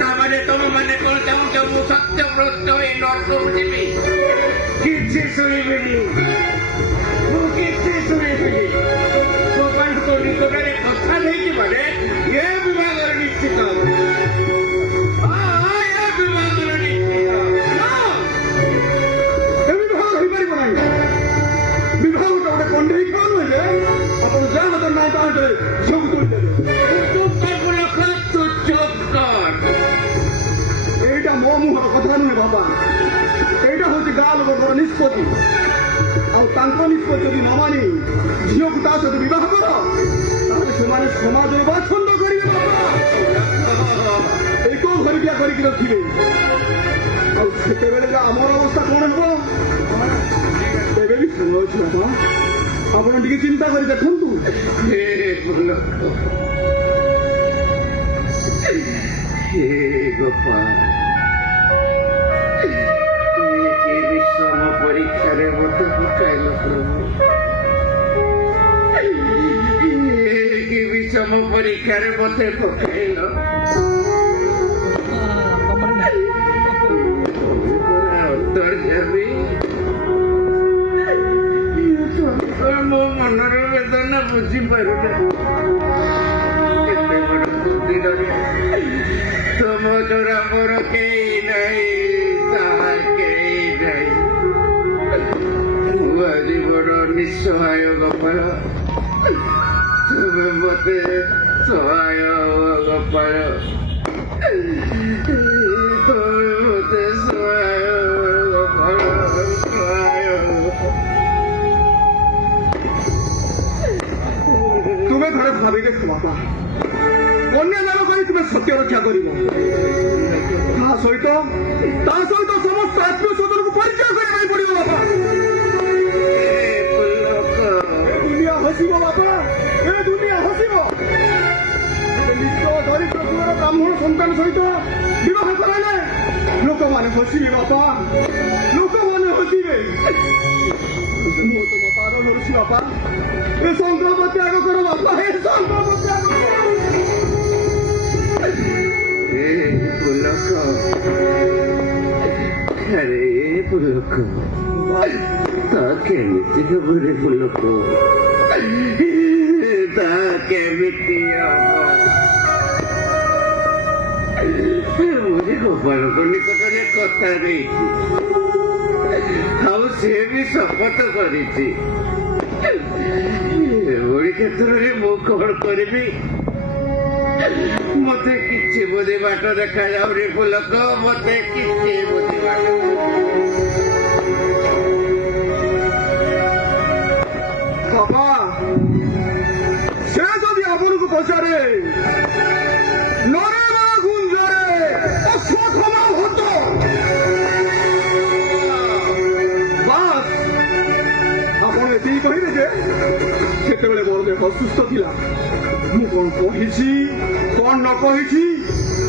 ତାମାନେ ତମମାନେ କଣ ଚାହୁଁଛ ମୁଁ ସତ୍ୟବ୍ରତ ଏଇ ନର୍କକୁ ଯିବି? କିଛି ଶୁଣିବିନି, ମୁଁ କିଛି ଶୁଣିବିନି। ଗୋପାଳଙ୍କ ନିକଟରେ କଥା ଦେଇଛି ମାନେ ଏ ବିଭାଗର ନିଶ୍ଚିତ। ଏ ବିବାହ ହୋଇପାରିବ ନାହିଁ। ବିବାହ ଗୋଟେ କଣ୍ଢେଇ ଖେଳ ନୁହେଁ ଯେ ଆପଣ ଯାହା ହାତ ନାହିଁ ତା ହାତରେ ଝିଅକୁ ତୋଳିଦେବେ। ଏଇଟା ମୋ ମୁହଁର କଥା ନୁହେଁ ବାବା, ଏଇଟା ହଉଛି ଗାଁ ଲୋକଙ୍କର ନିଷ୍ପତ୍ତି। ଆଉ ତାଙ୍କ ନିଷ୍ପତ୍ତି ଯଦି ନ ମାନି ଝିଅକୁ ତା ସହିତ ବିବାହ କର, ତାହେଲେ ସେମାନେ ସମାଜର ବାଛନ୍ଦ କରିବେ ବାବା। ଏକ ଘରିକିଆ କରିକି ରଖିବେ। ଆଉ ସେତେବେଳେ ଯେ ଆମର ଅବସ୍ଥା କଣ ହେବ? ତେବେ ବି ସମୟ ଅଛି ବାବା, ଆପଣ ଟିକେ ଚିନ୍ତା କରି ଦେଖନ୍ତୁ। ହେ ଗୋପାଳ, ବିଷମ ପରୀକ୍ଷାରେ ମତେ ପକାଇଲ ପ୍ରଭୁ। କି ବିଷମ ପରୀକ୍ଷାରେ ମତେ ପକାଇଲ। ଅନ୍ତର୍ଯାମୀ, ମୋ ମନର ବେଦନା ବୁଝିପାରୁନା। କେତେ ବଡ଼ ମନ୍ଦିରରେ ତମ ଦ୍ୱାରା ମୋର କେହି ନାହିଁ, ତାହା କେହି ନାହିଁ। ମୁଁ ଆଜି ବଡ଼ ନିଃସହାୟ ଗୋପାଳ, ତୁମେ ମତେ ସହାୟ ଗୋପାଳ, ତୁମେ ମତେ ସହାୟ ଗୋପାଳ, ସହାୟ। ତୁମେ ଘରେ ଭାବି ଦେଖ ବାପା, କନ୍ୟାଦାନ କରି ତୁମେ ସତ୍ୟ ରକ୍ଷା କରିବ। ତା ସହିତ ସମସ୍ତ ଆତ୍ମୀୟ ସ୍ୱଜନକୁ ପରିଚୟ କରିବା ପାଇଁ ପଡ଼ିବ ବାପା। ଏ ଦୁନିଆ ହସିବ ବାପା, ଏ ଦୁନିଆ ହସିବ। ନିଜ ଦରିଦ୍ର କୁଳର ବ୍ରାହ୍ମଣ ସନ୍ତାନ ସହିତ ବିବାହ କରାଇଲେ ଲୋକମାନେ ହସିବେ ବାପା, ଲୋକମାନେ ହସିବେ। ମୁଁ ତୁମ ପାଦ ଧରୁଛି ବାପା, ଏ ସଂକଳ୍ପ ତ୍ୟାଗ କର ବାପା, ଏ पुलक अरे पुलक ता केमिति हबरे पुलक ता केमिति मुझे गोपाल को निकटने कथा ଦେଇଛି ଆଉ ସେ ବି ଶପଥ କରିଛି ଏଭଳି କ୍ଷେତ୍ରରେ ମୁଁ କଣ କରିବି ମତେ କିଛି ବୋଧେ ବାଟ ଦେଖାଯାଉନି ପୁଲକ ମତେ କିଛି ବୋଧେ ବାଟ ବାବା ସେ ଯଦି ଆପଣଙ୍କୁ ପଚାରେ ନରେବା ଗୁଞ୍ଜରେ ଅଶ୍ୱତ୍ଥମା ଭଟ୍ଟ ବାସ୍ ଆପଣ ଏତିକି କହିବେ ଯେ ସେତେବେଳେ ମୋର ଦେହ ଅସୁସ୍ଥ ଥିଲା ମୁଁ କଣ କହିଛି କଣ ନ କହିଛି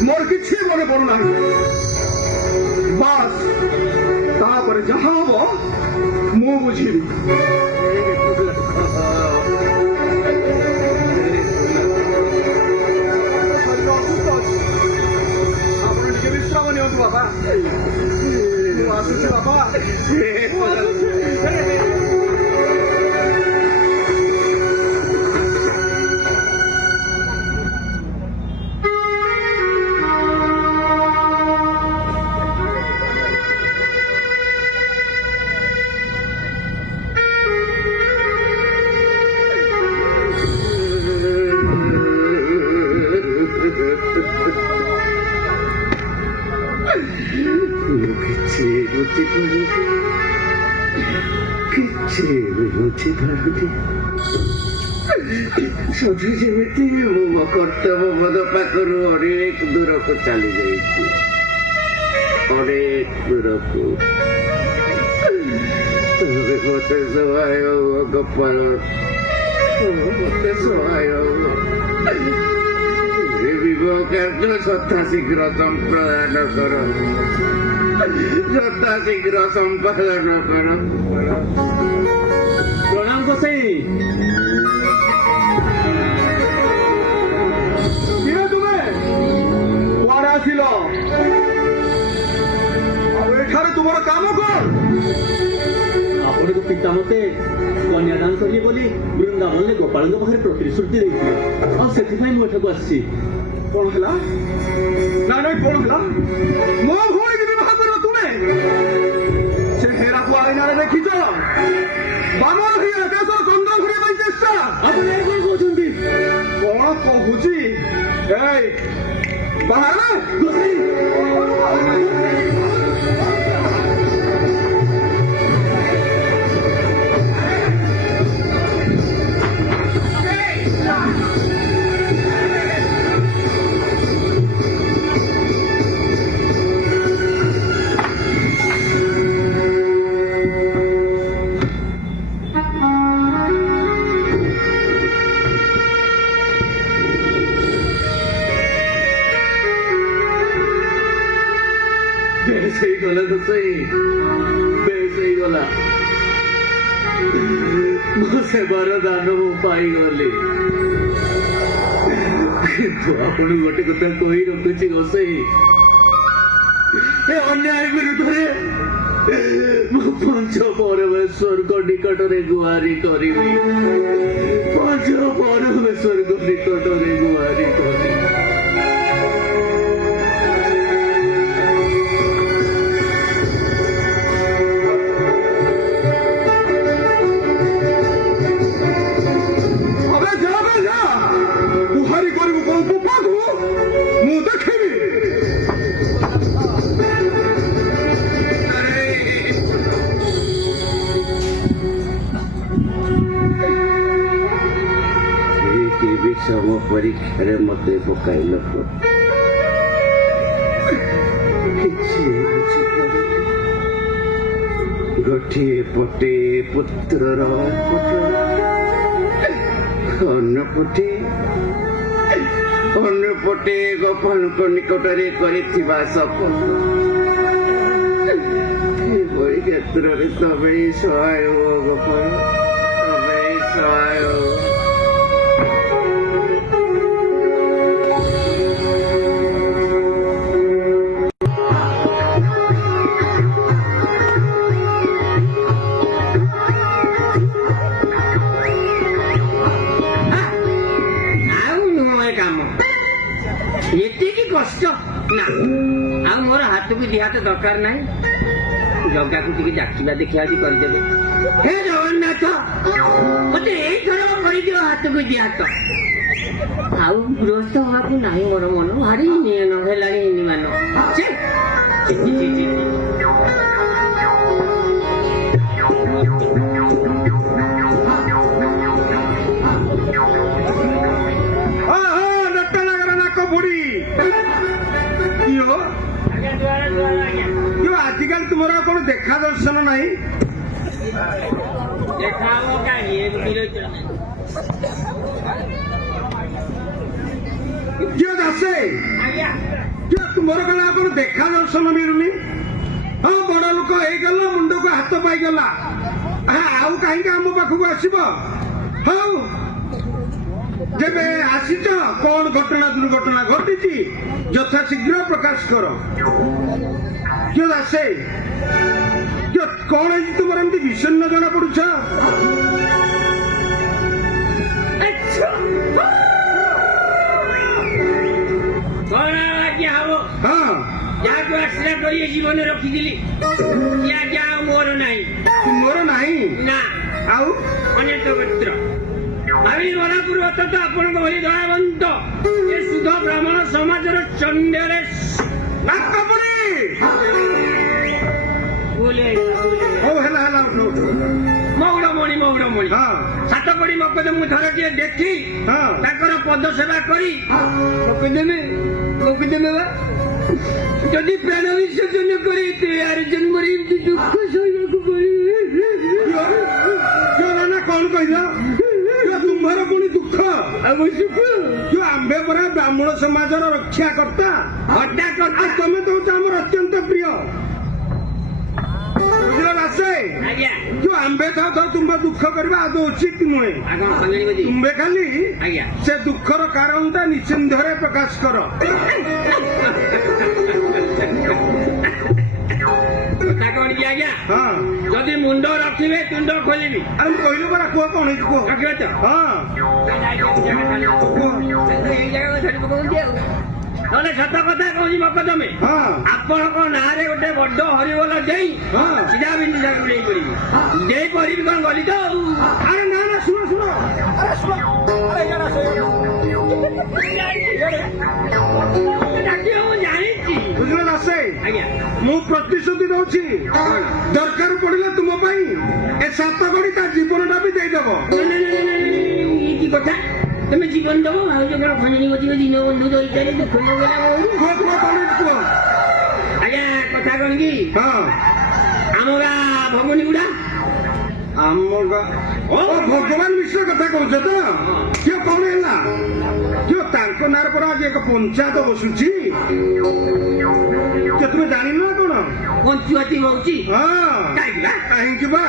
ମୋର କିଛି ମନେ ପଡୁନାହିଁ ବାସ୍ ତାପରେ ଯାହା ହବ ମୁଁ ବୁଝିବି ଆପଣ ଟିକେ ବିଶ୍ରାମ ନିଅନ୍ତୁ ବାବା ମୁଁ ଆସୁଛି ବାବା ମୁଁ ଆସୁଛି କିଛି ବୁଝିପାରୁନି କିଛି ବି ବୁଝିପାରୁନି ସତେ ଯେମିତି ମୁଁ ମୋ କର୍ତ୍ତବ୍ୟ ବୋଧ ପାଖରୁ ଅନେକ ଦୂରକୁ ଚାଲି ଯାଇଛି ଅନେକ ଦୂରକୁ ତମେ ମତେ ସହାୟ ହୁଅ ଗୋପାଳ ମତେ ସହାୟ ହୁଅ ବିବାହ କାର୍ଯ୍ୟ ଯଥାଶୀଘ୍ର ସମ୍ପ୍ରଦାନ କର ଯଥାଶୀଘ୍ର ସମ୍ପାଦନ କର ପ୍ରଣାମ ଗୋସାଇ କିଏ ତୁମେ କୁଆଡେ ଆସିଲ ଆଉ ଏଠାରେ ତୁମର କାମ କଣ ଆପଣଙ୍କ ପିତା ମତେ କନ୍ୟାଦାନ କରିବେ ବୋଲି ବୃନ୍ଦାବନରେ ଗୋପାଳଙ୍କ ପାଖରେ ପ୍ରତିଶ୍ରୁତି ଦେଇଥିଲେ ଆଉ ସେଥିପାଇଁ ମୁଁ ଏଠାକୁ ଆସିଛି କଣ ହେଲା ନାଇଁ ନାଇଁ କଣ ହେଲା ମୋ ଭଉଣୀକି ବିବାହ କରିବ ତୁମେ ଚେହେରାକୁ ଆଇନାରେ ଦେଖିଛ ବାନର ହେଇ ଦେଶର ଚନ୍ଦ୍ର ଘୁରିବା ପାଇଁ ଚେଷ୍ଟା ଆପଣ ଏ କଣ କହୁଛନ୍ତି କଣ କହୁଛି ଏଇ ବାହାରେ ଗୋସାଇ ବେଶ ହେଇଗଲା ଗୋସାଇ ବେଶ ହେଇଗଲା ମୋ ସେବାର ଦାନ ମୁଁ ପାଇଗଲି କିନ୍ତୁ ଆପଣ ଗୋଟେ କଥା କହି ରଖୁଛି ଗୋସାଇ ଏ ଅନ୍ୟାୟ ବିରୁଦ୍ଧରେ ମୁଁ ପଞ୍ଚ ପରମେଶ୍ୱରଙ୍କ ନିକଟରେ ଗୁହାରି କରିବି ପଞ୍ଚ ପରମେଶ୍ୱରଙ୍କ ନିକଟରେ ଗୁହାରି କରିବି ଗୁହାରି କରିବୁ କୋଉ ପାଖୁ ମୁଁ ଦେଖିବି ବିଷମ ପରୀକ୍ଷାରେ ମତେ ପକାଇଲ କିଛି ବୁଝିପାରୁନି ଗୋଟିଏ ପଟେ ପୁତ୍ରର ଅନ୍ୟପଟେ ଅନ୍ୟପଟେ ଗୋପାଳଙ୍କ ନିକଟରେ କରିଥିବା ଶପଥ ଏଭଳି କ୍ଷେତ୍ରରେ ତମେ ସହାୟ ହୁଅ ଗୋପାଳ ତମେ ସହାୟ ହୁଅ ଏତିକି କଷ୍ଟ ନା ଆଉ ମୋର ହାତକୁ ଦି ହାତ ଦରକାର ନାହିଁ ଜଗାକୁ ଟିକେ ଡାକିବା ଦେଖିବା ଆଜି କରିଦେବେ ହେ ଜଗନ୍ନାଥ ମତେ ଏଇଥର କରିଦିଅ ହାତକୁ ଦି ହାତ ଆଉ ଗୃହସ୍ଥ ହବାକୁ ନାହିଁ ମୋର ମନ ଭାରି ହେଲାଣି ମାନ ଆଜିକାଲି ତୁମର କଣ ଦେଖା ଦର୍ଶନ ନାହିଁ କିଏ ଦାସେ କିଏ ତୁମର କଣ ଆପଣ ଦେଖା ଦର୍ଶନ ମିଳୁନି ହଁ ବଡ ଲୋକ ହେଇଗଲା ମୁଣ୍ଡକୁ ହାତ ପାଇଗଲା ଆଉ କାହିଁକି ଆମ ପାଖକୁ ଆସିବ ହଉ ଯେବେ ଆସିଛ କଣ ଘଟଣା ଦୁର୍ଘଟଣା ଘଟିଛି ଯଥାଶୀଘ୍ର ପ୍ରକାଶ କର କିଏ ଦାସେ କଣ ହେଇଛି ତୁମର ଏମିତି ବିଷଣ୍ଣ ଜଣା ପଡୁଛ କଣ ଆଜ୍ଞା ହବ ହଁ ଯାହାକୁ ଆଶ୍ରୟ କରି ଜୀବନ ରଖିଥିଲି ସିଏ ଆଜ୍ଞା ଆଉ ମୋର ନାହିଁ ତୁମର ନାହିଁ ନା ଆଉ ଅନେକ ଗୋତ୍ର ଭାବି ବରାପୁର ଅନ୍ତତ ଆପଣଙ୍କ ଭଳି ଦୟାବନ୍ତ ଏ ସୁଧ ବ୍ରାହ୍ମଣ ସମାଜର ଚଣ୍ଡରେ ହଉ ହେଲା ହେଲା ମଉଡ଼ମଣି ହଁ ସାତ କୋଟି ମକଦ ମୁଁ ଥରଟିଏ ଦେଖି ହଁ ତାଙ୍କର ପଦ ସେବା କରି ମକଦମେ ବା ଯଦି ପ୍ରାଣ ବିସର୍ଜନ କରି ଆର ଜନ୍ମରେ ଏମିତି ଦୁଃଖ ସହିବାକୁ ନା କଣ କହିଲ ତୁମର ପୁଣି ଦୁଃଖ ଆଉ ସୁଖ ଯୋଉ ଆମ୍ଭେ ପରା ବ୍ରାହ୍ମଣ ସମାଜର ରକ୍ଷା କର୍ତ୍ତା ହଟା କଥା ତମେ ତ ହଉଛ ଆମର ଅତ୍ୟନ୍ତ ପ୍ରିୟ ବୁଝିଲ ଦାସେ ଆଜ୍ଞା ଯୋଉ ଆମ୍ଭେ ଥାଉ ଥାଉ ତୁମ ଦୁଃଖ କରିବା ଆଦୌ ଉଚିତ ନୁହେଁ ଆଗ ସଙ୍ଗଣୀ ବଜି ତୁମ୍ଭେ ଖାଲି ଆଜ୍ଞା ସେ ଦୁଃଖର କାରଣଟା ନିଶ୍ଚିନ୍ଧରେ ପ୍ରକାଶ କର କଥା କଣ କି ଆଜ୍ଞା ହଁ ଯଦି ମୁଣ୍ଡ ରଖିବେ ତୁଣ୍ଡ ଖୋଲିବି ଆରେ ମୁଁ କହିଲି ପରା କୁହ କଣ ହେଇଛି କୁହ ରଖିବେ ତ ହଁ ଏଇ ଜାଗାକୁ ଛାଡି ପକଉଛନ୍ତି ଆଉ ନହେଲେ ସତ କଥା କହୁଛି ମକଦମେ ହଁ ଆପଣଙ୍କ ନାଁରେ ଗୋଟେ ବଡ ହରିବୋଲ ଦେଇ ହଁ ସିଧା ବିନ୍ଦିସାକୁ ନେଇ କରିବି ଦେଇ କରିବି କଣ ଗଲି ତ ଆଉ ଆରେ ନା ନା ଶୁଣ ଶୁଣ ଡାକିବ ମୁଁ ଜାଣିଛି ବୁଝିଲ ଦାସେ ଆଜ୍ଞା ମୁଁ ପ୍ରତିଶ୍ରୁତି ଦଉଛି ଦରକାର ପଡିଲେ ତୁମ ପାଇଁ ଏ ସାତ ଗଡି ତା ଜୀବନଟା ବି ଦେଇଦବ ଇଏ କି କଥା ତମେ ଜୀବନ ଦବ ଭାଉଜ କଣ ଖଞ୍ଜଣି ବସିବ ଦିନ ବନ୍ଧୁ ଦଇଚାରି ଦୁଃଖ ନଗଲା କୁହ କୁହ କଣ ହେଇଛି କୁହ ଆଜ୍ଞା କଥା କଣ କି ହଁ ଆମ ଗାଁ ଭଗୁନୀ ଗୁଡା ଆମ ଭଗବାନ ମିଶ୍ର କଥା କହୁଛ ତ କିଏ କଣ ହେଲା କିଏ ତାଙ୍କ ନାଁରେ ପରା ଆଜି ଏକ ପଞ୍ଚାୟତ ବସୁଛି ତୁମେ ଜାଣିନ ନା କଣ ପଞ୍ଚୁଆତି ହଉଛି ହଁ କାହିଁକି ବା କାହିଁକି ବା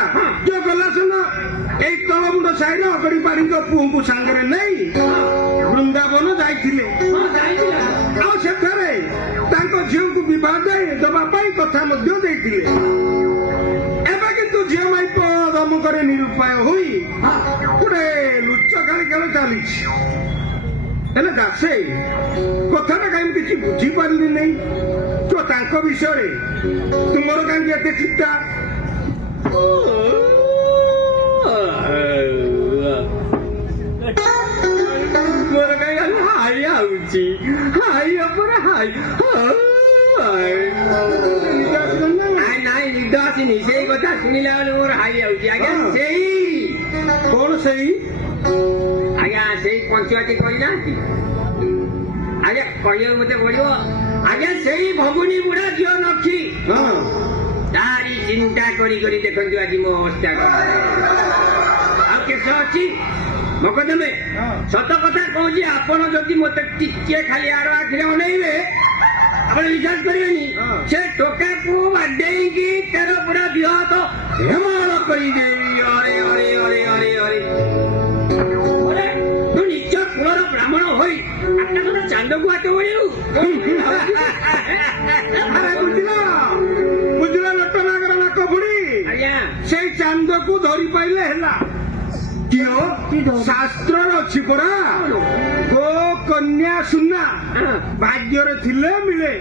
କିଏ ଗଲା ସିନା ଏଇ ତଳମୁଣ୍ଡ ସାହିର ଅଗଡି ପାଣିଙ୍କ ପୁଅଙ୍କୁ ସାଙ୍ଗରେ ନେଇ ବୃନ୍ଦାବନ ଯାଇଥିଲେ ହଁ ଯାଇଥିଲା ଆଉ ସେଠାରେ ତାଙ୍କ ଝିଅଙ୍କୁ ବିବାହ ଦେବା ପାଇଁ କଥା ମଧ୍ୟ ଦେଇଥିଲେ ଏବେ କିନ୍ତୁ ଝିଅ ମାଇପ ଧମକରେ ନିରୁପାୟ ହୋଇ ଗୋଟେ ଲୁଚକାଳି ଖେଳ ଚାଲିଛି ହେଲେ ଦାସେ କଥାଟା କାହିଁକି କିଛି ବୁଝିପାରିଲି ନାହିଁ ତ ତାଙ୍କ ବିଷୟରେ ତୁମର କାହିଁକି ଏତେ ଚିନ୍ତା ମୋର କାହିଁ ହାଇ ଆଉଛି ହାଇ ଉପରେ ହାଇ ନାଇଁ ନିଦ ଆସିନି ସେଇ କଥା ଶୁଣିଲା ବେଳେ ମୋର ହାଇ ଆଉଛି ଆଜ୍ଞା ସେଇ କଣ ସେଇ ଆଜ୍ଞା ସେଇ ପଞ୍ଚୁଆତି କରିନାହାନ୍ତି ଆଜ୍ଞା କହିବାକୁ ମତେ ପଡିବ ଆଜ୍ଞା ସେଇ ଭଗୁନୀ ବୁଢା ଝିଅ ନଖି ହଁ ତାରି ଚିନ୍ତା କରି କରି ଦେଖନ୍ତୁ ଆଜି ମୋ ଅବସ୍ଥା କଣ ଆଉ କେଶ ଅଛି ମକଦମେ ସତ କଥା କହୁଛି ଆପଣ ଯଦି ମତେ ଟିକେ ଖାଲି ଆର ଆଖିରେ ଅନେଇବେ ଆପଣ ବିଶ୍ୱାସ କରିବେନି ସେ ଟୋକାକୁ ବାଡେଇକି ତେର ପୁରା ଦିହ ହାତ ହେମାଳ କରିଦେବି ଅରେ ଅରେ ଅରେ ଅରେ ଅରେ ତୁ ନିଜ କୁଳର ବ୍ରାହ୍ମଣ ହୋଇ ଆକାଶର ଚାନ୍ଦକୁ ହାତ ବଳିବୁ ବୁଝିଲ ନଟନାଗର ନାକ ଫୁଡି ଆଜ୍ଞା ସେଇ ଚାନ୍ଦକୁ ଧରି ପାଇଲେ ହେଲା କିଓ ଶାସ୍ତ୍ରରେ ଅଛି ପରା ଗୋ କନ୍ୟା ସୁନା ଭାଗ୍ୟରେ ଥିଲେ ମିଳେ।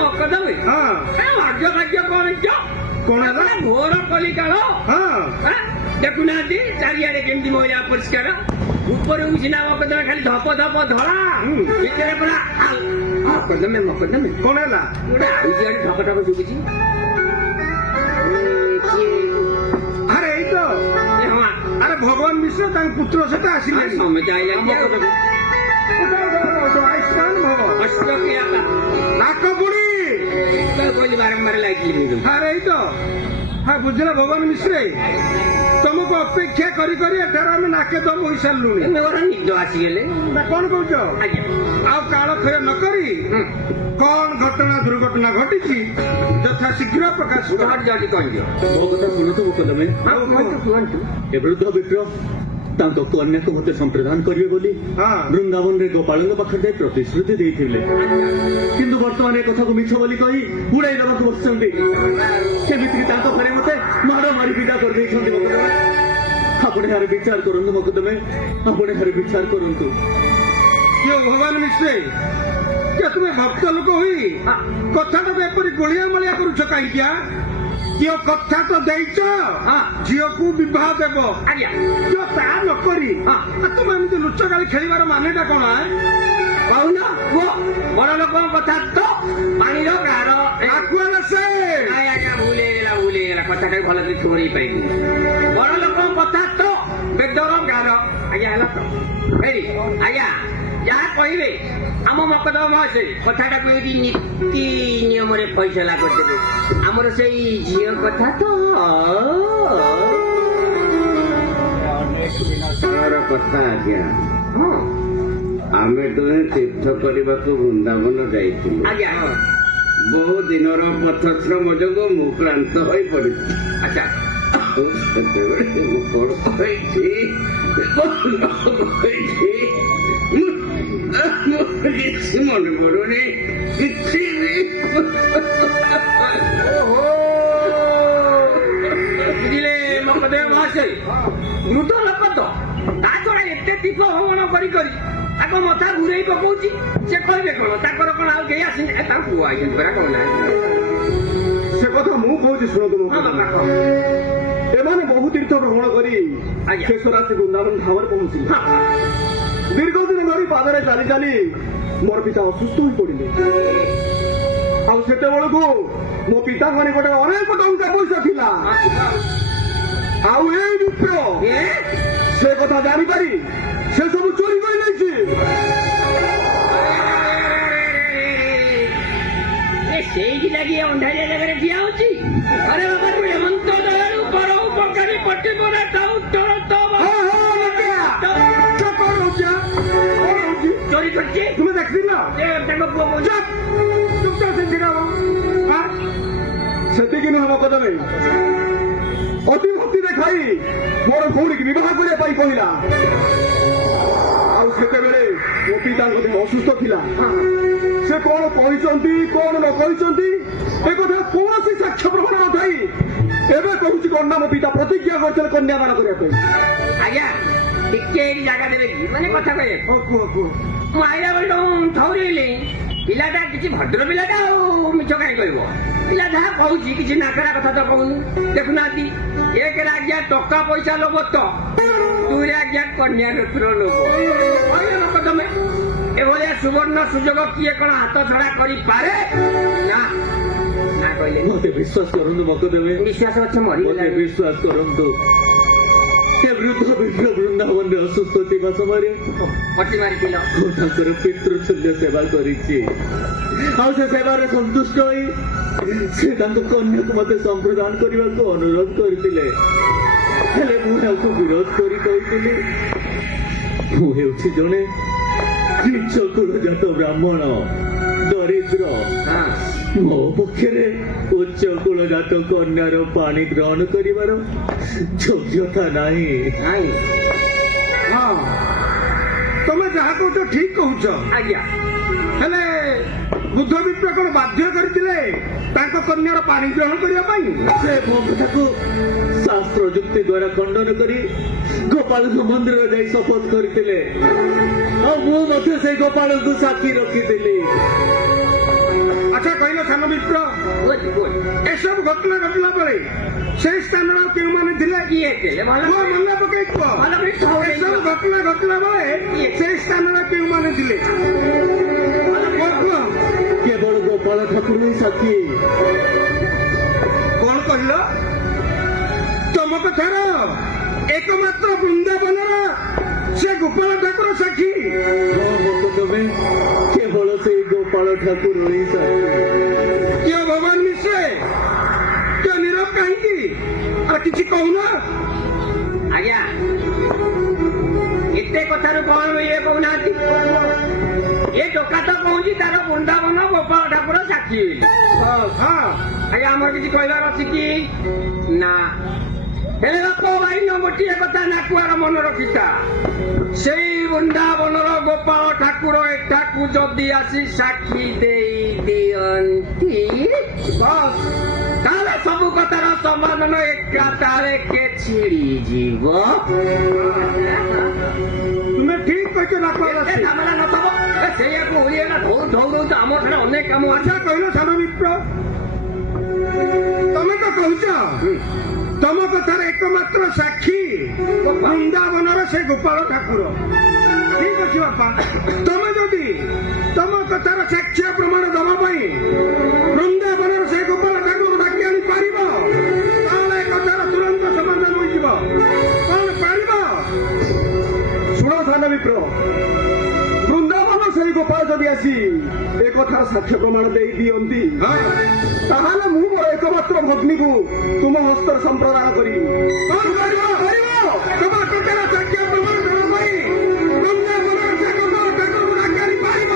ମକଦମେ ହଁ ଭାଗ୍ୟ ଭାଗ୍ୟ କଣ କଣ ହେଲା? ଘୋର କଲିକାଳ ହଁ ଦେଖୁନାହାନ୍ତି ଚାରିଆଡେ କେମିତି ମହିଳା ପରିଷ୍କାର ଉପରକୁ ସିନା ମକଦମେ ଖାଲି ଧପ ଧପ ଧଳା ଭିତରେ ପୁରା ମକଦମେ ମକଦମେ କଣ ହେଲା? ଗୋଟେ ଆଉଜିଆଡେ ଠକ ଠକ ଶୁଭୁଛି ଆରେ ଏଇ ତ ଆରେ ଭଗବାନ ମିଶ୍ର ତାଙ୍କ ପୁତ୍ର ସହିତ ଆସିଲେ। ସମୟ ଆୟୁଷ୍ମାନ ଭବ ନାକ ବୁଢୀ। କହିଲି ବାରମ୍ବାର ଲାଗିଲି ଆରେ ଏଇ ତ ହଁ ବୁଝିଲା ଭଗବାନ ମିଶ୍ରେ ତମକୁ ଅପେକ୍ଷା କରି କରି ଏଠାରେ ଆମେ ନାକେ ଦମ ହୋଇସାରିଲୁଣି। ମୋର ନିଦ ଆସିଗଲେ କଣ କହୁଛ? ଆଜ୍ଞା ଆଉ କାଳ କ୍ଷୟ ନ କରି କଣ ଘଟଣା ଦୁର୍ଘଟଣା ଘଟିଛି ଯଥା ଶୀଘ୍ର ପ୍ରକାଶ କର। ଜଲ୍ଦି କହିଦିଅ ମୋ କଥା ଶୁଣନ୍ତୁ ମକଦମେ। କୁହନ୍ତୁ ଏ ବୃଦ୍ଧ ବିପ୍ର ତାଙ୍କ କନ୍ୟାକୁ ମତେ ସମ୍ପ୍ରଦାନ କରିବେ ବୋଲି ହଁ ବୃନ୍ଦାବନରେ ଗୋପାଳଙ୍କ ପାଖରେ ଯାଇ ପ୍ରତିଶ୍ରୁତି ଦେଇଥିଲେ, କିନ୍ତୁ ବର୍ତ୍ତମାନ ଏ କଥାକୁ ମିଛ ବୋଲି କହି ଉଡାଇ ଦେବାକୁ ବସିଛନ୍ତି। ସେମିତିକି ତାଙ୍କ ଘରେ ମତେ ମାଡ଼ ମାରି ବିଦା କରିଦେଇଛନ୍ତି। ମକଦମେ ଆପଣ ଏହାର ବିଚାର କରନ୍ତୁ। ମକଦମେ ଆପଣ ଏହାର ବିଚାର କରନ୍ତୁ। କିଏ ଭଗବାନ ମିଶ୍ରେ କିଏ ତୁମେ ଭକ୍ତ ଲୋକ ହୋଇ କଥାଟାକୁ ଏପରି ଗୋଳିଆ ମଳିଆ କରୁଛ କାହିଁକି? କିଏ କଥା ତ ଦେଇଛ ଝିଅକୁ ବିବାହ ଦେବ ଆଜ୍ଞା କିଏ ତା ନ କରି ତୁମେ ଏମିତି ଲୁଚ ଗାଳି ଖେଳିବାର ମାନେଟା କଣ? କହୁନ କୁହ ବଡ ଲୋକଙ୍କ କଥା ତ ପାଣିର ଗାର ଆକୁଆଲା ସେ ଆଜ୍ଞା ଭୁଲ ହେଇଗଲା କଥାଟାକୁ ଭଲ କରି ଛୋଡ଼େଇ ପାରିବି। ବଡ ଲୋକଙ୍କ କଥା ତ ବେଦର ଗାର ଆଜ୍ଞା ହେଲା ତ ହେରି ଆଜ୍ଞା ଯାହା କହିବେ ଆମ ମକଦମ ଅଛି କଥାଟାକୁ ଏଠି ନୀତି ନିୟମରେ ଫଇସଲା କରିଦେବେ। ଆମର ସେଇ ଝିଅ କଥା ତ ମୋର କଥା ଆଜ୍ଞା ହଁ ଆମେ ଦୁହେଁ ତୀର୍ଥ କରିବାକୁ ବୃନ୍ଦାବନ ଯାଇଥିଲୁ। ଆଜ୍ଞା ବହୁ ଦିନର ପଥଶ୍ରମ ଯୋଗୁଁ ମୁଁ କ୍ଳାନ୍ତ ହୋଇ ପଡିଛି। ଆଚ୍ଛା ଆଉ ସେତେବେଳେ ମୁଁ କଣ କହିଛି କିଛି ମନେ ପଡୁନି କିଛି ବୁଝିଲେ ମକଦମ ମହାଶୟ ମୃତ ଲୋକ ତ ତା ଛଡା ଏତେ ତୀର୍ଥ ଭ୍ରମଣ କରି କରି ତାଙ୍କ ମଥା ଘୁରେଇ ପକଉଛି ସେ କହିବେ କଣ ତାଙ୍କର କଣ ଆଉ କେହି ଆସିନି ତାଙ୍କ ପୁଅ ଆଇଛନ୍ତି ପରା କଣ ନାହିଁ ସେ କଥା ମୁଁ କହୁଛି ଶୁଣନ୍ତୁ ମୋ ହଁ କଥା। ବାପା କହ ଏମାନେ ବହୁ ତୀର୍ଥ ଭ୍ରମଣ କରି ଆଜ୍ଞା। ଶେଷ ରାତି ବୃନ୍ଦାବନ ଧାମରେ ପହଞ୍ଚିଲେ। ଦୀର୍ଘ ଦିନ ଧରି ପାଦରେ ଚାଲି ଚାଲି ମୋର ପିତା ଅସୁସ୍ଥ ହୋଇ ପଡିଲେ। ଆଉ ସେତେବେଳକୁ ମୋ ପିତାଙ୍କ ନିକଟରେ ଅନେକ ଟଙ୍କା ପଇସା ଥିଲା। ଆଉ ଏଇ ବିପ୍ର ସେ କଥା ଜାଣିପାରି ସେ ସବୁ ଚୋରି କରି ନେଇଛି। ସେଇଠି ଲାଗି ଅନ୍ଧାରିଆ ଜାଗାରେ ଠିଆ ହଉଛି ଆରେ ବାବା ତୁ ହେମନ୍ତ ଦୟାଳୁ ପର ଉପକାରୀ ପଟି ପରା ଥାଉ ତୋର ତ ଚୋରି କରିଛି ତୁମେ ଦେଖିଥିଲ? ତାଙ୍କ ପୁଅ ସେତିକି ନୁହେଁ ମକଦମେ ଅତି ଭକ୍ତି ଦେଖାଇ ମୋର ଭଉଣୀକି ବିବାହ କରିବା ପାଇଁ କହିଲା। ଆଉ ସେତେବେଳେ ମୋ ପିତାଙ୍କ ଦେହ ଅସୁସ୍ଥ ଥିଲା। ସେ କଣ କହିଛନ୍ତି କଣ ନ କହିଛନ୍ତି ଏ କଥା କୌଣସି ସାକ୍ଷ୍ୟ ପ୍ରମାଣ ନଥାଇ ଏବେ କହୁଛି କଣ ନା ମୋ ପିତା ପ୍ରତିଜ୍ଞା କରିଥିଲେ କନ୍ୟାଦାନ କରିବା ପାଇଁ। ଆଜ୍ଞା ଟିକେ ଏଠି ଜାଗା ଦେବେ କି ମାନେ କଥା କହିବେ କୁହ କୁହ ମୁଁ ଆଇଲା ବେଳେ ଥଉରେଇଲି ପିଲାଟା କିଛି ଭଦ୍ର ପିଲାଟା ଆଉ ମିଛ କାହିଁ କହିବ ପିଲା ଯାହା କହୁଛି କିଛି ନାକରା କଥା ତ କହୁନି। ଦେଖୁନାହାନ୍ତି ଏକରେ ଆଜ୍ଞା ଟଙ୍କା ପଇସା ଲୋଭ ତ ଦୁଇରେ ଆଜ୍ଞା କନ୍ୟା ରତ୍ନ ଲୋଭ କହିଲେ ମକଦମେ ଏଭଳିଆ ସୁବର୍ଣ୍ଣ ସୁଯୋଗ କିଏ କଣ ହାତ ଛଡା କରିପାରେ ନା ନା କହିଲେ ମତେ ବିଶ୍ୱାସ କରନ୍ତୁ ମକଦମେ, ବିଶ୍ୱାସ ଅଛି ମତେ ମରିଗଲା ବିଶ୍ୱାସ କରନ୍ତୁ। ଏ ବୃଦ୍ଧ ବିପ୍ର ବୃନ୍ଦାବନରେ ଅସୁସ୍ଥ ଥିବା ସମୟରେ ପଟି ମାରିଥିଲ ମୁଁ ତାଙ୍କର ପିତୃତୁଲ୍ୟ ସେବା କରିଛି। ଆଉ ସେ ସେବାରେ ସନ୍ତୁଷ୍ଟ ହୋଇ ସେ ତାଙ୍କ କନ୍ୟାକୁ ମତେ ସମ୍ପ୍ରଦାନ କରିବାକୁ ଅନୁରୋଧ କରିଥିଲେ। ହେଲେ ମୁଁ ଏହାକୁ ବିରୋଧ କରି କହିଥିଲି ମୁଁ ହେଉଛି ଜଣେ ନିଚ କୁଳଜାତ ବ୍ରାହ୍ମଣ ଦରିଦ୍ର। ମୋ ପକ୍ଷରେ ଉଚ୍ଚ କୁଳଜାତ କନ୍ୟାର ପାଣି ଗ୍ରହଣ କରିବାର ଯୋଗ୍ୟତା ନାହିଁ। ନାଇଁ ହଁ ତମେ ଯାହା କହୁଛ ଠିକ କହୁଛ। ଆଜ୍ଞା ହେଲେ ବୁଦ୍ଧ ବିପ୍ର କଣ ବାଧ୍ୟ କରିଥିଲେ ତାଙ୍କ କନ୍ୟାର ପାଣି ଗ୍ରହଣ କରିବା ପାଇଁ? ସେ ମୋ କଥାକୁ ଶାସ୍ତ୍ର ଯୁକ୍ତି ଦ୍ୱାରା ଖଣ୍ଡନ କରି ଗୋପାଳଙ୍କ ମନ୍ଦିର ଯାଇ ଶପଥ କରିଥିଲେ ଆଉ ମୁଁ ମଧ୍ୟ ସେଇ ଗୋପାଳଙ୍କୁ ସାକ୍ଷୀ ରଖିଥିଲି। ଆଚ୍ଛା କହିଲ ସାନ ମିତ୍ର, ଏସବୁ ଘଟଣା ଘଟିଲା ପରେ ସେଇ ସ୍ଥାନର ଆଉ କେଉଁମାନେ ଥିଲେ? କିଏ ଥିଲେ ଭଲ କୁହ, ମନେ ପକେଇ କୁହ। ଭଲ କରି କୁହ। ଏସବୁ ଘଟଣା ଘଟିଲା ବେଳେ ସେଇ ସ୍ଥାନର କେଉଁମାନେ ଥିଲେ? କୁହ କୁହ। କେବଳ ଗୋପାଳ ଠାକୁର ହିଁ ସାକ୍ଷୀ। କଣ କହିଲ? ତମ କଥାର ଏକମାତ୍ର ବୃନ୍ଦାବନର ସେ ଗୋପାଳ ଠାକୁର ସାକ୍ଷୀ। ତମେ କେବଳ ସେଇ ଗୋପାଳ ଠାକୁର ହିଁ ସାକ୍ଷୀ। କିଏ ଭଗବାନ ମିଶ୍ରେ, କିଏ ନୀରବ କାହିଁକି? ଆଉ କିଛି କହୁନ? ଆଜ୍ଞା ଏତେ କଥାରୁ କଣ ଇଏ କହୁନାହାନ୍ତି? ଏ ଟୋକା ତ କହୁଛି ତାର ବୃନ୍ଦାବନ ଗୋପାଳ ଠାକୁର ସାକ୍ଷୀ। ହଁ ଆଜ୍ଞା ଆମର କିଛି କହିବାର ଅଛି କି? ନା। ହେଲେ ଲୋକ ଭାଇନ ଗୋଟିଏ କଥା ନାକୁଆର ମନେ ରଖିଥା, ସେଇ ବୃନ୍ଦାବନର ଗୋପାଳ ଠାକୁର ଏଠାକୁ ଯଦି ଆସି ସାକ୍ଷୀ ଦେଇ ଦିଅନ୍ତି ତାହେଲେ ସବୁ କଥାର ସମାଧାନ ଏକାତାଳେକେ ଛିଡ଼ିଯିବ। ତୁମେ ଠିକ କହିଛ ନା ଏତେ ଝାମେଲା ନଥବ। ସେଇଆକୁ ଓଳିଏଲା ଧୌ ଧୌ ଆମର ଠାରେ ଅନେକ କାମ ଅଛି। ଆଚ୍ଛା କହିଲ ସାନ ମିତ୍ର, ତମେ ତ କହୁଛ ତମ କଥାର ଏକମାତ୍ର ସାକ୍ଷୀ ବୃନ୍ଦାବନର ସେ ଗୋପାଳ ଠାକୁର। ଠିକ ଅଛି ବାପା, ତମେ ଯଦି ତମ କଥାର ସାକ୍ଷ୍ୟ ପ୍ରମାଣ ଦେବା ପାଇଁ ବୃନ୍ଦାବନର ସେ ଗୋପାଳ ଠାକୁର ଡାକି ଆଣି ପାରିବ ତାହେଲେ ଏ କଥାର ତୁରନ୍ତ ସମାଧାନ ହୋଇଯିବ। କଣ ପାରିବ? ଶୁଣ ସାନ ମିତ୍ର, ବୃନ୍ଦାବନ ସେଇ ଗୋପାଳ ଯଦି ଆସି ଏ କଥାର ସାକ୍ଷ୍ୟ ପ୍ରମାଣ ଦେଇ ଦିଅନ୍ତି ତାହେଲେ ମୁଁ ମୋର ଏକମାତ୍ର ଭଗ୍ନୀକୁ ତୁମ ହସ୍ତରେ ସମ୍ପ୍ରଦାନ କରିବି। କଣ କରିବ? ତମ କଥାର ସାକ୍ଷ୍ୟ ପ୍ରମାଣ ଦେବା ପାଇଁ ବୃନ୍ଦାବନର ସେ ଗୋପାଳ ଠାକୁରକୁ ଡାକି ଆଣି ପାରିବ।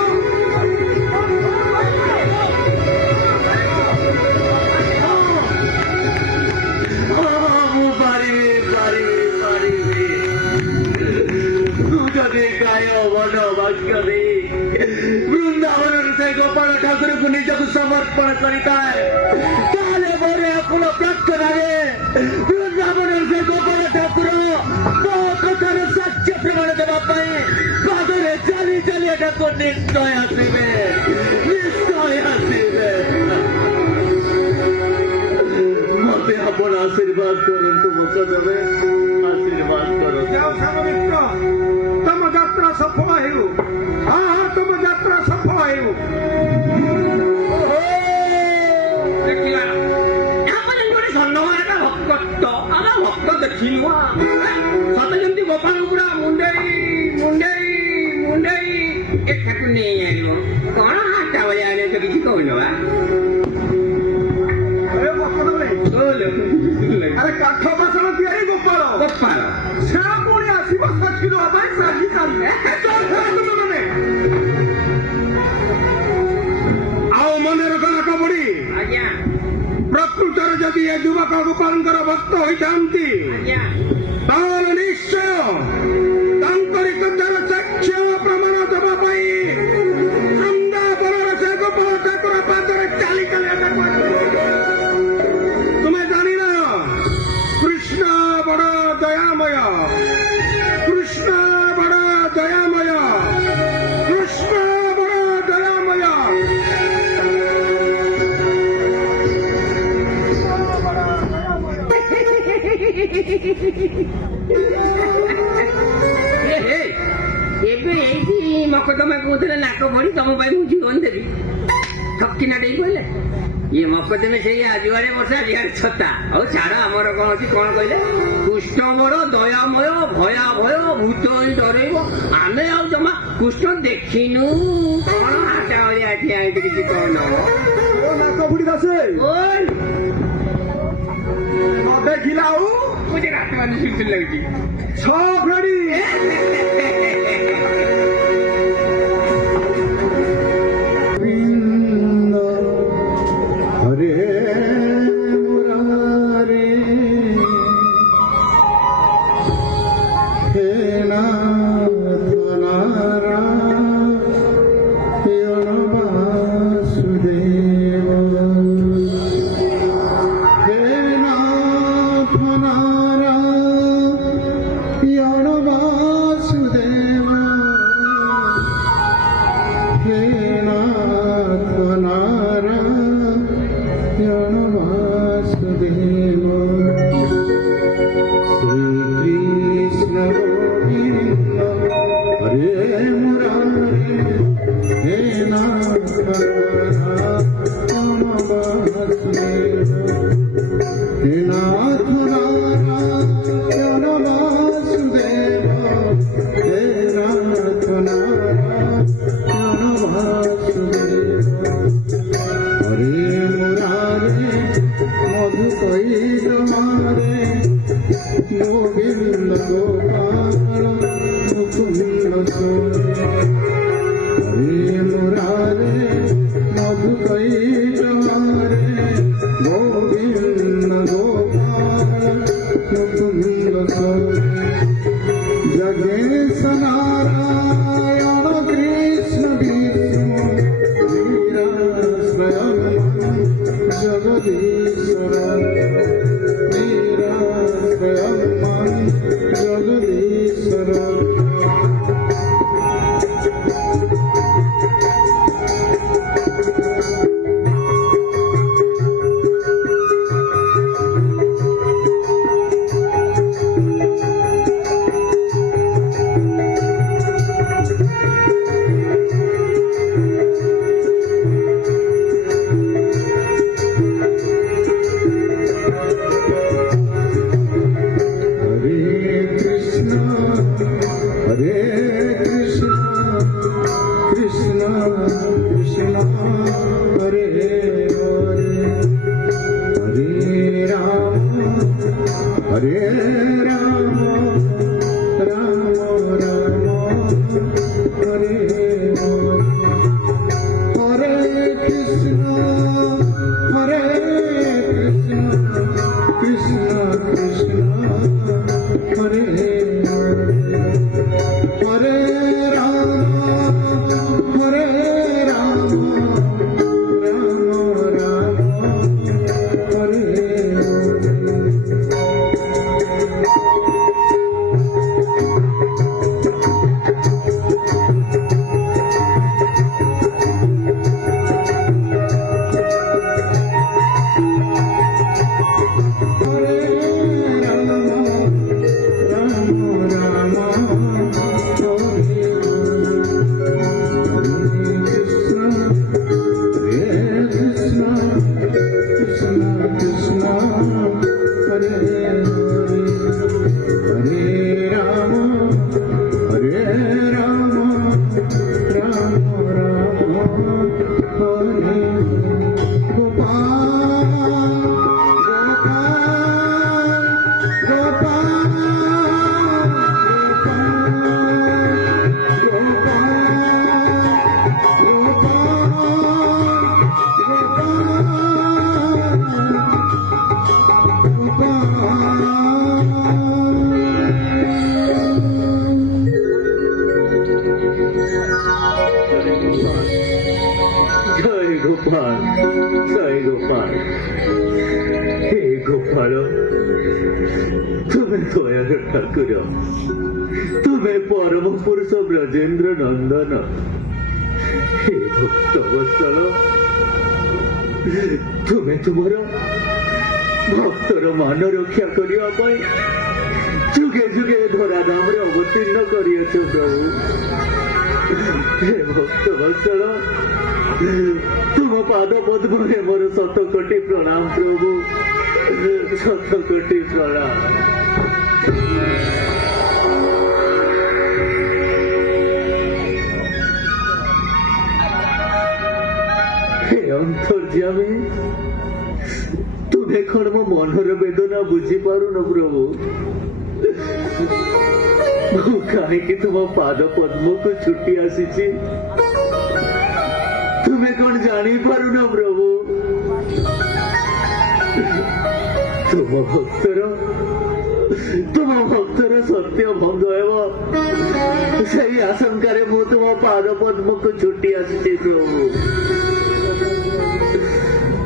ମୁଁ ପାରିବି। ତୁ ଯଦି ଗାୟ ବନ ବାକ୍ୟ ଦେଇ ବୃନ୍ଦାବନର ସେ ଗୋପାଳ ଠାକୁରକୁ ନିଜକୁ ସମର୍ପଣ କରିଥାଏ ତାହେଲେ ମୋର ଆପଣ ପ୍ରାର୍ଥନାରେ ବୃନ୍ଦାବନର ସେ ଗୋପାଳ ଠାକୁର ମୋ କଥାର ସାକ୍ଷ୍ୟ ପ୍ରମାଣ ଦେବା ପାଇଁ ପାଦରେ ଚାଲି ଚାଲି ଏଠାକୁ ନିଶ୍ଚୟ ଆସିବେ। ମତେ ଆପଣ ଆଶୀର୍ବାଦ କରନ୍ତୁ ମକଦମେ, ଆଶୀର୍ବାଦ କରନ୍ତୁ। ଯାଅ ସାନ ମିତ୍ର, ତମ ଯାତ୍ରା ସଫଳ ହେଉ। ହଁ ତମ ଯାତ୍ରା ସଫଳ ହେଉ। ଦେଖିଲା ଏମାନେ ଗୋଟେ ଧନ୍ୟବାଦ ଭକ୍ତ ଆମ ଭକ୍ତ ଦେଖିଲୁ ସତେ ଯେମିତି ଗୋପାଳ ପୁରା ମୁଣ୍ଡେଇ ଏଠାକୁ ନେଇ ଆଣିବ। କଣ ହାଟା ଭଳିଆ ଆଣିଛ କିଛି କହୁନ ବା? ଆରେ କାଠ ବାସନ ତିଆରି ଗୋପାଳ ସେ ପୁଣି ଆସିବ ସାକ୍ଷୀ ଦେବା ପାଇଁ ସାକ୍ଷୀ ଚାଲିଲେ। ଆଉ ମନେ ରଖ କବଡି, ଆଜ୍ଞା ପ୍ରକୃତରେ ଯଦି ଏ ଯୁବକ ଗୋପାଳଙ୍କର ଭକ୍ତ ହୋଇଥାନ୍ତି ଆଜ୍ଞା ତାହେଲେ ନିଶ୍ଚୟ ତାଙ୍କରି କଥାର ସାକ୍ଷ୍ୟ ପ୍ରମାଣ ଦେବା ପାଇଁ ବୃନ୍ଦାବନର ସେ ଗୋପାଳ ଠାକୁର ପାଦରେ ଚାଲି ଚାଲି ଏଠାକୁ ଆସିବେ। ତୁମେ ଜାଣିନ କୃଷ୍ଣ ବଡ ଦୟାମୟ, କୃଷ୍ଣ ବଡ ଦୟାମୟ, କୃଷ୍ଣ ବଡ ଦୟାମୟ। ଏବେ ଏଇଠି ମକଦ୍ଦମା କହୁଥିଲେ ନାକ ଭଳି ତମ ପାଇଁ ମୁଁ ଜୀବନ ଦେବି ଠକିନା ଦେଇ କହିଲେ ଇଏ ମକଦ୍ଦମେ ସେଇ ଆଜିଆଡେ ବର୍ଷା ଆଜିଆଡେ ଛତା। ହଉ ଛାଡ, ଆମର କଣ ଅଛି କଣ କହିଲେ? କୃଷ୍ଣ ବଡ ଦୟାମୟ ଭୟାଭୟ ଭୂତ ହିଁ ଡରେଇବ। ଆମେ ଆଉ ଜମା କୃଷ୍ଣ ଦେଖିନୁ। କଣ ହାଟା ଭଳିଆ ଠିଆ ହେଇଛି କିଛି କଣ? ନାକ ବୁଡି ଦାସେ ନ ଦେଖିଲା ଆଉ ମୁझे ରାତି ମାନେ ସୁନ୍ଦର ଲାଗୁଛି। ଛଅ ଫେଡି हरे मुरारे हे नाथ नारायण वासुदेव हे नाथ नारायण हरे मुरारे मधु कई तुम्हारे गोविंद गोपाल मुकुंद हरे मुरारे मधु कई तुम्हारे गोविंद गोपाल मुकुंद जगेश नारायण कृष्ण विष्णु वीर स्वयं जगदीश्वर वीर स्वयं जगदीश्वर हरे कृष्ण कृष्ण कृष्ण हरे हरे हरे राम राम राम हरे हरे कृष्ण कृष्ण कृष्ण हरे हरे राम राम राम हरे जय गोपाल जय गोपाल हे गोपाल तुम्हें दयार ठाकुर तुम्हें परम पुरुष ब्रजेन्द्र नंदन हे भक्त वत्सल तुम्हें तुमर भक्तर मान रक्षा करने जुगे जुगे धराधाम अवतीर्ण करियछ प्रभु हे भक्त वत्सल तुम पाद पद्म मोर शत कोटि प्रणाम प्रभु शत कोटि प्रणाम हे अंतर्यामी तुम्हें कौन मो मनर वेदना बुझी पारुन प्रभु कहीं तुम पाद पद्म को छुट्टी आसी तुम्हें कौन जानी पारुन प्रभु तुम भक्तर सत्य भंग से आशंकार मु तुम पाद पद्म को छुट्टी आसी प्रभु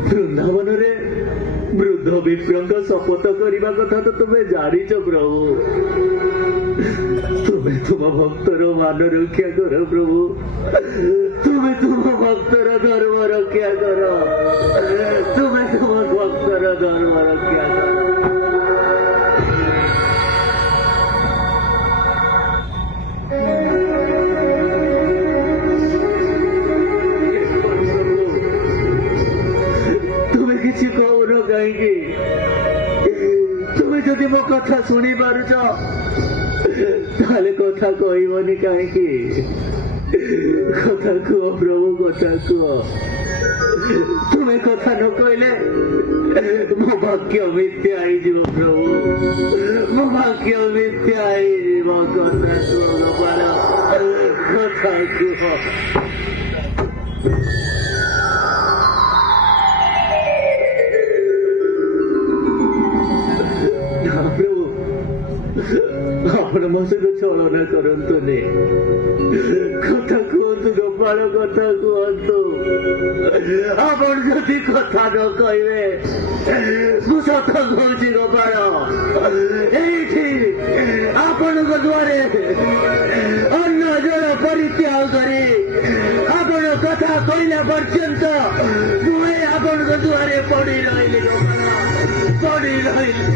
वृंदावन रे वृद्ध विप्रंग शपथ करने कथा तो तुम्हें जानिच प्रभु तुम्हें तुम भक्तर मान रक्षा कर प्रभु तुम्हें तुम भक्तर धर्म रक्षा कर तुम्हें तुम भक्तर धर्म रक्षा कर तुम्हें किसी कहून कहीं तुम्हें जदि मो कथा शुणी पारुच ତାହେଲେ କଥା କହିବନି କାହିଁକି? କଥା କୁହ ପ୍ରଭୁ, କଥା କୁହ। ତୁମେ କଥା ନ କହିଲେ ମୋ ବାକ୍ୟ ମିଥ୍ୟା ହେଇଯିବ ପ୍ରଭୁ, ମୋ ବାକ୍ୟ ମିଥ୍ୟା ହେଇଯିବ। କଥା କୁହ ଗୋପାଳ, କଥା କୁହ। ପ୍ରଭୁ, ଆପଣ ମୋ ସହିତ ଛଳନା କରନ୍ତୁନି। କଥା କୁହନ୍ତୁ ଗୋପାଳ, କଥା କୁହନ୍ତୁ। ଆପଣ ଯଦି କଥା ନ କହିବେ, ମୁଁ ସତ କହୁଛି ଗୋପାଳ, ଏଇଠି ଆପଣଙ୍କ ଦ୍ୱାରେ ଅନ୍ନ ଜଳ ପରିତ୍ୟାଗ କରି ଆପଣ କଥା କହିଲା ପର୍ଯ୍ୟନ୍ତ ମୁଁ ଏଇ ଆପଣଙ୍କ ଦ୍ୱାରେ ପଡି ରହିଲି ଗୋପାଳ, ପଡି ରହିଲି।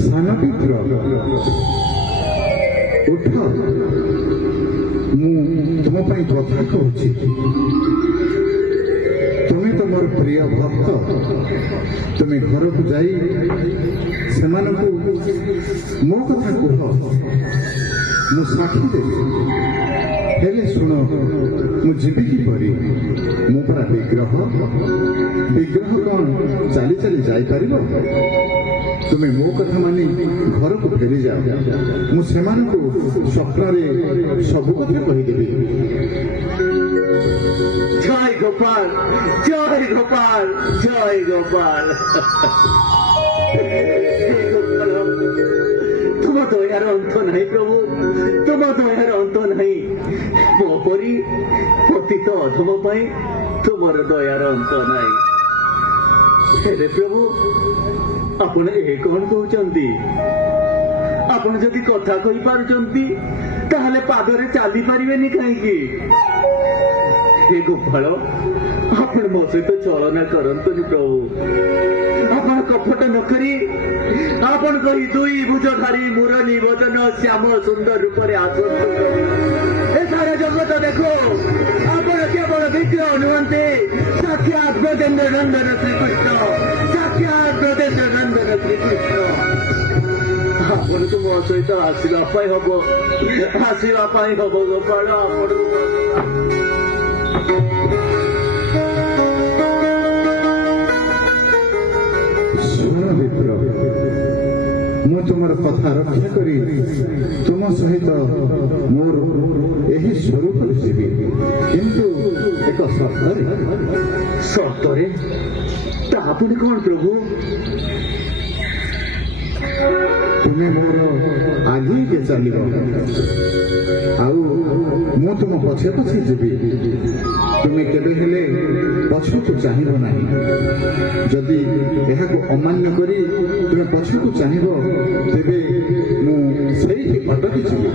ସାନବିପ୍ର ଉଠ, ମୁଁ ତୁମ ପାଇଁ କଥା କହୁଛି। ତୁମେ ତ ମୋର ପ୍ରିୟ ଭକ୍ତ, ତୁମେ ଘରକୁ ଯାଇ ସେମାନଙ୍କୁ ମୋ କଥା କୁହ, ମୁଁ ସାକ୍ଷୀ ଦେବି। ହେଲେ ଶୁଣ, ମୁଁ ଯିବି କିପରି? ମୁଁ ପରା ବିଗ୍ରହ, ବିଗ୍ରହ କ'ଣ ଚାଲି ଚାଲି ଯାଇପାରିବ? ତୁମେ ମୋ କଥା ମାନି ଘରକୁ ଫେରିଯାଅ, ମୁଁ ସେମାନଙ୍କୁ ସ୍ୱପ୍ନରେ ସବୁ କଥା କହିଦେବି। জয় গোপাল, জয় গোপাল, জয় গোপাল। তুম দয়ার অন্ত নাই প্রভু, তুম দয়ার অন্ত নাই। ମୋ ପରି ପତିତ ଅଧମ ପାଇଁ ତୁମର ଦୟାର ଅନ୍ତ ନାହିଁ। ହେଲେ ପ୍ରଭୁ, ଆପଣ ଏ କଣ କହୁଛନ୍ତି? ଆପଣ ଯଦି କଥା କହିପାରୁଛନ୍ତି ତାହେଲେ ପାଦରେ ଚାଲି ପାରିବେନି କାହିଁକି? ହେ ଗୋପାଳ, ଆପଣ ମୋ ସହିତ ଚଳନା କରନ୍ତୁନି ପ୍ରଭୁ। ଆପଣ କପଟ ନ କରି ଆପଣଙ୍କ ଏହି ଦୁଇ ଭୁଜଧାରୀ ମୁରଲି ବଦନ ଶ୍ୟାମ ସୁନ୍ଦର ରୂପରେ ଆସନ୍ତୁ ପ୍ରଭୁ। ଏ ସାରା ଜଗତ ଦେଖୁ, ଆପଣ କେବଳ ବିଗ୍ରହ ନୁହନ୍ତି, ସାକ୍ଷାତ ବ୍ରଜେନ୍ଦ୍ର ନନ୍ଦନ ଶ୍ରୀକୃଷ୍ଣ, ସାକ୍ଷାତ ବ୍ରଜେନ୍ଦ୍ର ନନ୍ଦନ ଶ୍ରୀକୃଷ୍ଣ। ଆପଣଙ୍କୁ ମୋ ସହିତ ଆସିବା ପାଇଁ ହବ, ଆସିବା ପାଇଁ ହବ ଗୋପାଳ, ଆପଣଙ୍କୁ। ଶୁଣ ବିପ୍ର, ମୁଁ ତୁମର କଥା ରକ୍ଷା କରି ତୁମ ସହିତ ମୋର ଏହି ସ୍ୱରୂପରେ ଯିବି, କିନ୍ତୁ ଏକ ସର୍ତ୍ତରେ। ସତରେ? ତାହା ପୁଣି କଣ ପ୍ରଭୁ? ତୁମେ ମୋର ଆଗେଇକେ ଚାଲିବ, ଆଉ ମୁଁ ତୁମ ପଛେ ପଛେ ଯିବି। ତୁମେ କେବେ ହେଲେ ପଛକୁ ଚାହିଁବ ନାହିଁ। ଯଦି ଏହାକୁ ଅମାନ୍ୟ କରି ତୁମେ ପଛକୁ ଚାହିଁବ, ତେବେ ମୁଁ ସେଇଠି ଅଟକି ଯିବି।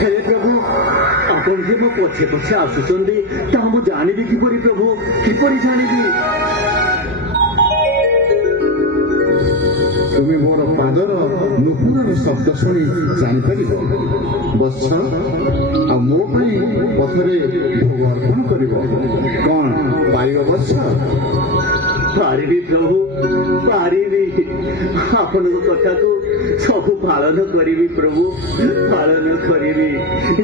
ହେଲେ ପ୍ରଭୁ, ଆପଣ ଯେ ମୋ ପଛେ ପଛେ ଆସୁଛନ୍ତି ତାହା ମୁଁ ଜାଣିବି କିପରି ପ୍ରଭୁ? କିପରି ଜାଣିବି? ତୁମେ ମୋର ପାଦର ନୂପୁରର ଶବ୍ଦ ଶୁଣି ଜାଣିପାରିବ। ବତ୍ସ, ଆଉ ମୋ ପାଇଁ ପଥରେ ଭୋଗ ଅର୍ପଣ କରିବ। କ'ଣ ପାରିବ ବତ୍ସ? ପାରିବି ପ୍ରଭୁ, ପାରିବି। ଆପଣଙ୍କ କଥାକୁ ସବୁ ପାଳନ କରିବି ପ୍ରଭୁ, ପାଳନ କରିବି।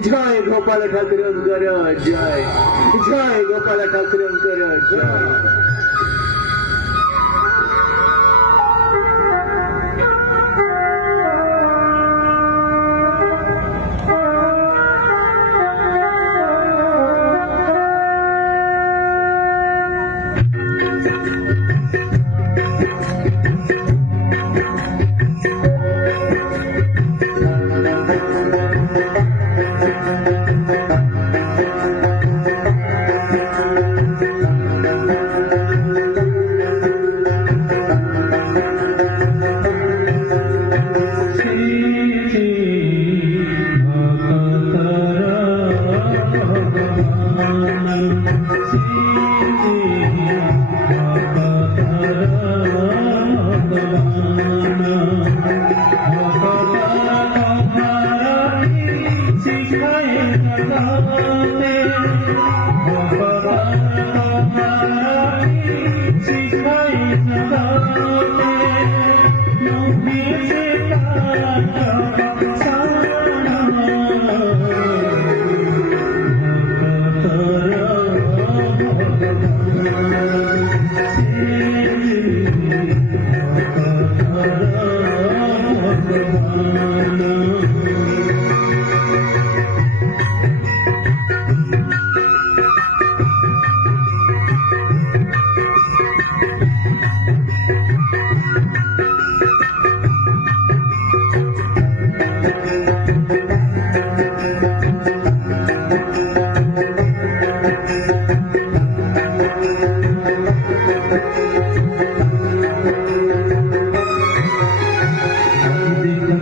ଜୟ ଗୋପାଳ ଠାକୁରଙ୍କର ଜୟ, ଜୟ ଗୋପାଳ ଠାକୁରଙ୍କର ଜୟ।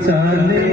चाले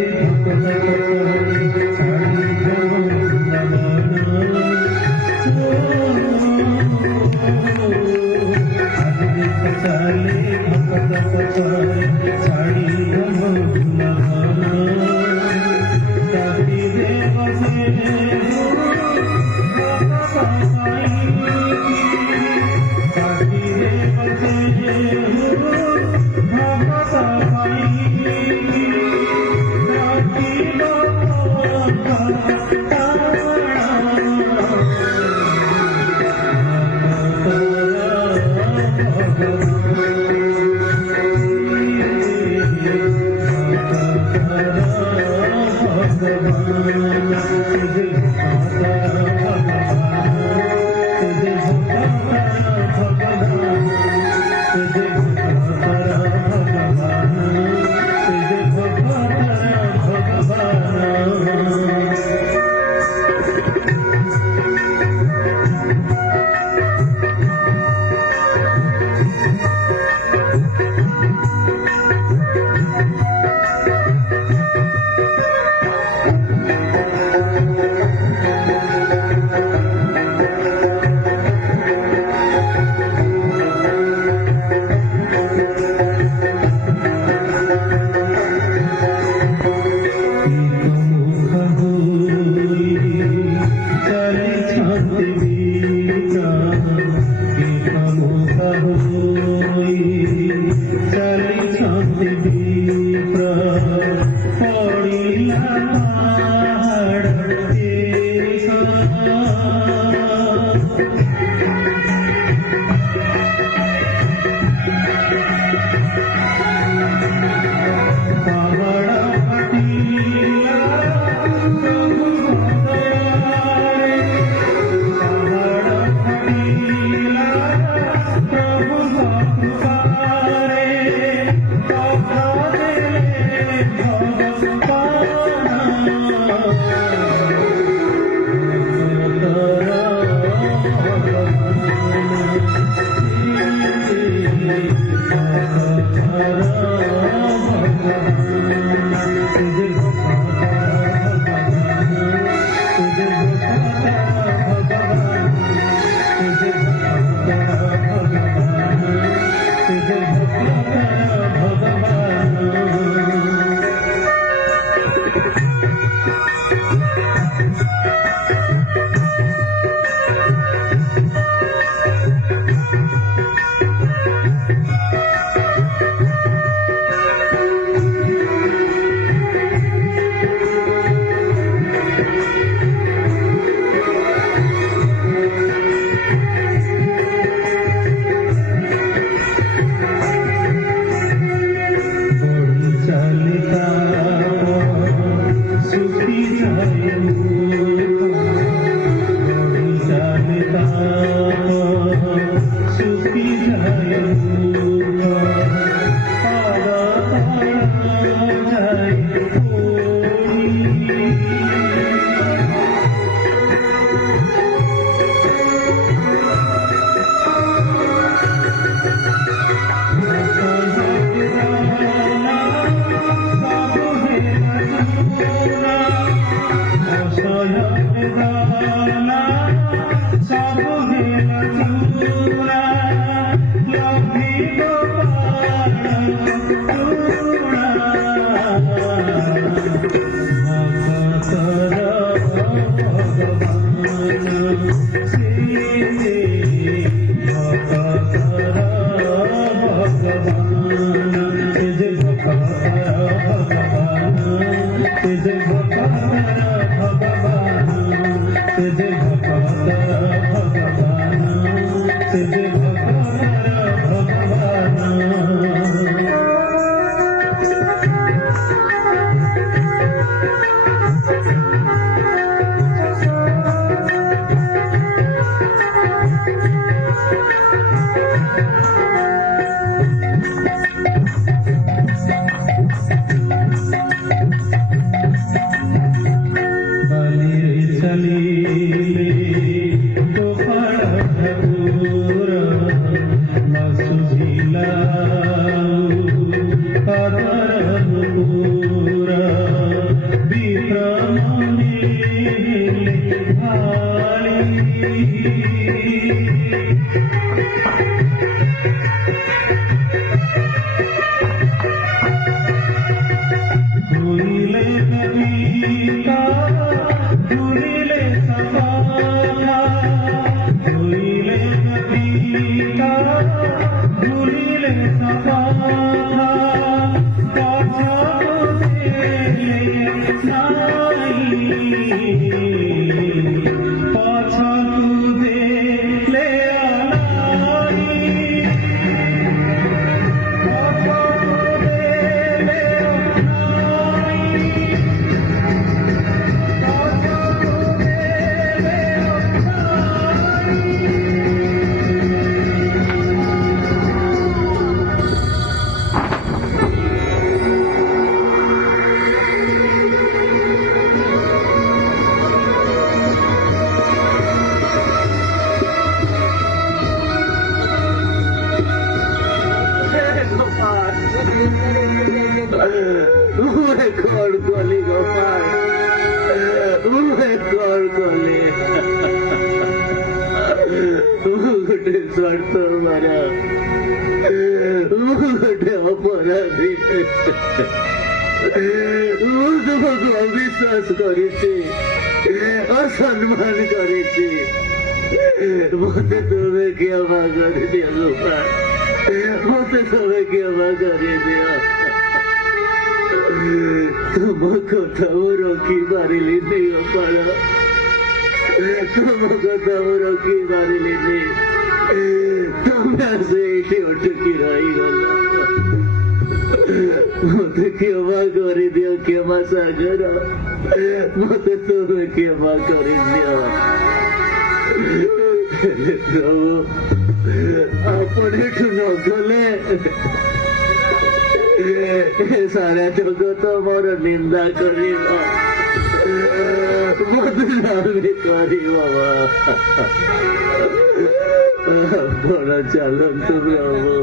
ଚାଲିଲେ ଗୋପାଳ ଠାକୁର ନ ଶୁଭିଲା ଆଦର ନୂପୁର ବିଭ୍ରମ ଭାଳି ভুলিলে কবিতা ভুলিলে সমাধা ভুলিলে কবিতা ভুলিলে সমাধা পছাড় দেলে নাই পছাড় দেলে আলাই কল কলি গোপাল কল কলি ଗୋଟେ ସ୍ୱାର୍ଥ ମାରା ଗୋଟେ ଅପରାଧୀ ମୁଁ ତୁମକୁ ଅବିଶ୍ୱାସ କରିଛି ଅସମ୍ମାନ କରିଛି ମୋତେ ତୁମେ କ୍ଷମା କରିଦିଅ ଗୋପାଳ ମୋତେ ତୁମେ କ୍ଷମା କରିଦିଅ ତୁମ କଥା ମୁଁ ରଖିପାରିଲିନି ଗୋପାଳ ତୁମ କଥା ମୁଁ ରଖିପାରିଲିନି ତମେ ଆସି ଏଇଠି ଅଟକି ରହିଗଲ ମୋତେ କ୍ଷମା କରିଦିଅ କ୍ଷମା ସାଗର ମୋତେ ତୁମେ କ୍ଷମା କରିଦିଅ ହେଲେ ପ୍ରଭୁ ଆପଣ ଏଠୁ ନ ଗଲେ ସାରା ଜଗତ ମୋର ନିନ୍ଦା କରିବ ବଦନାମୀ କରିବ ଆପଣ ଚାଲନ୍ତୁ ପ୍ରଭୁ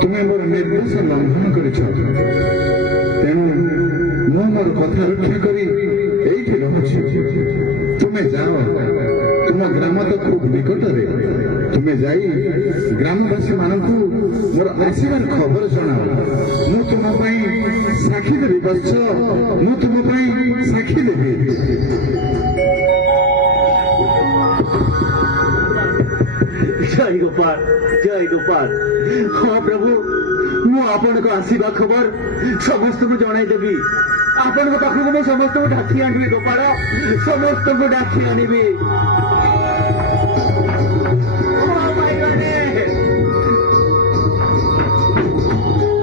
ତୁମେ ମୋର ନିର୍ଦ୍ଦେଶ ଲଙ୍ଘନ କରିଛ ତେଣୁ ମୁଁ ମୋର କଥା ରକ୍ଷା କରି ଏଇଠି ରହୁଛି ତୁମେ ଯାଅ ତୁମ ଗ୍ରାମ ତ ଖୁବ୍ ନିକଟରେ ତୁମେ ଯାଇ ଗ୍ରାମବାସୀ ମାନଙ୍କୁ ମୋର ଆସିବାର ଖବର ଜଣାଅ ମୁଁ ତୁମ ପାଇଁ ସାକ୍ଷୀ ଦେବି ବତ୍ସ ମୁଁ ତୁମ ପାଇଁ ସାକ୍ଷୀ ଦେବି ଜୟ ଗୋପାଳ ଜୟ ଗୋପାଳ ହଁ ପ୍ରଭୁ ମୁଁ ଆପଣଙ୍କ ଆସିବା ଖବର ସମସ୍ତଙ୍କୁ ଜଣାଇଦେବି ଆପଣଙ୍କ ପାଖକୁ ମୁଁ ସମସ୍ତଙ୍କୁ ଡାକି ଆଣିବି ଗୋପାଳ ସମସ୍ତଙ୍କୁ ଡାକି ଆଣିବି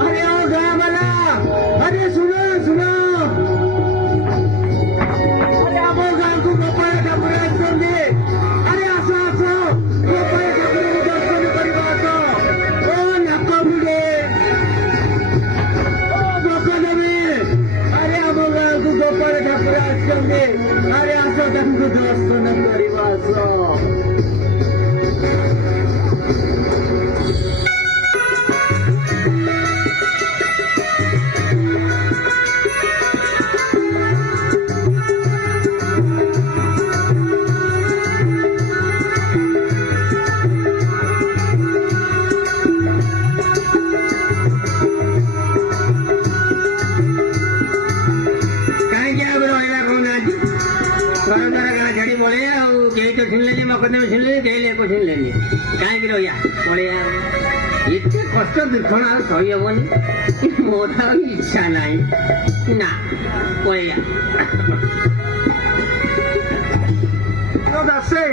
ଆରେ ଓ ଗାଁ ବାଲା ଆରେ ଶୁଣ ଶୁଣ ଆରେ ଆମ ଗାଁକୁ ଗୋପାଳ ଠାକୁର ଆସିଛନ୍ତି ଆରେ ଆସ ଆସ ଗୋପାଳ ଠାକୁରଙ୍କୁ ଦର୍ଶନ କରିବା ଆସ ଓ ନାକ ଭିଡେ ଓ ଭୋକଦେବୀ ଆରେ ଆମ ଗାଁକୁ ଗୋପାଳ ଠାକୁର ଆସିଛନ୍ତି ଆରେ ଆସ ତାଙ୍କୁ ଦର୍ଶନ କରିବା ଆସ ମକଦ୍ଦମା ଶୁଣିଲେନି କେହି ଲୋକ ଶୁଣିଲେନି କାହିଁକି ରହିବା ପଳେଇବା ଏତେ କଷ୍ଟ ଦୁର୍ଘଟଣା ଆଉ ସହି ହବନି ମୋର ଆଉ ଇଚ୍ଛା ନାହିଁ ନା ପଳେଇବା ଦାସ ଦାସେ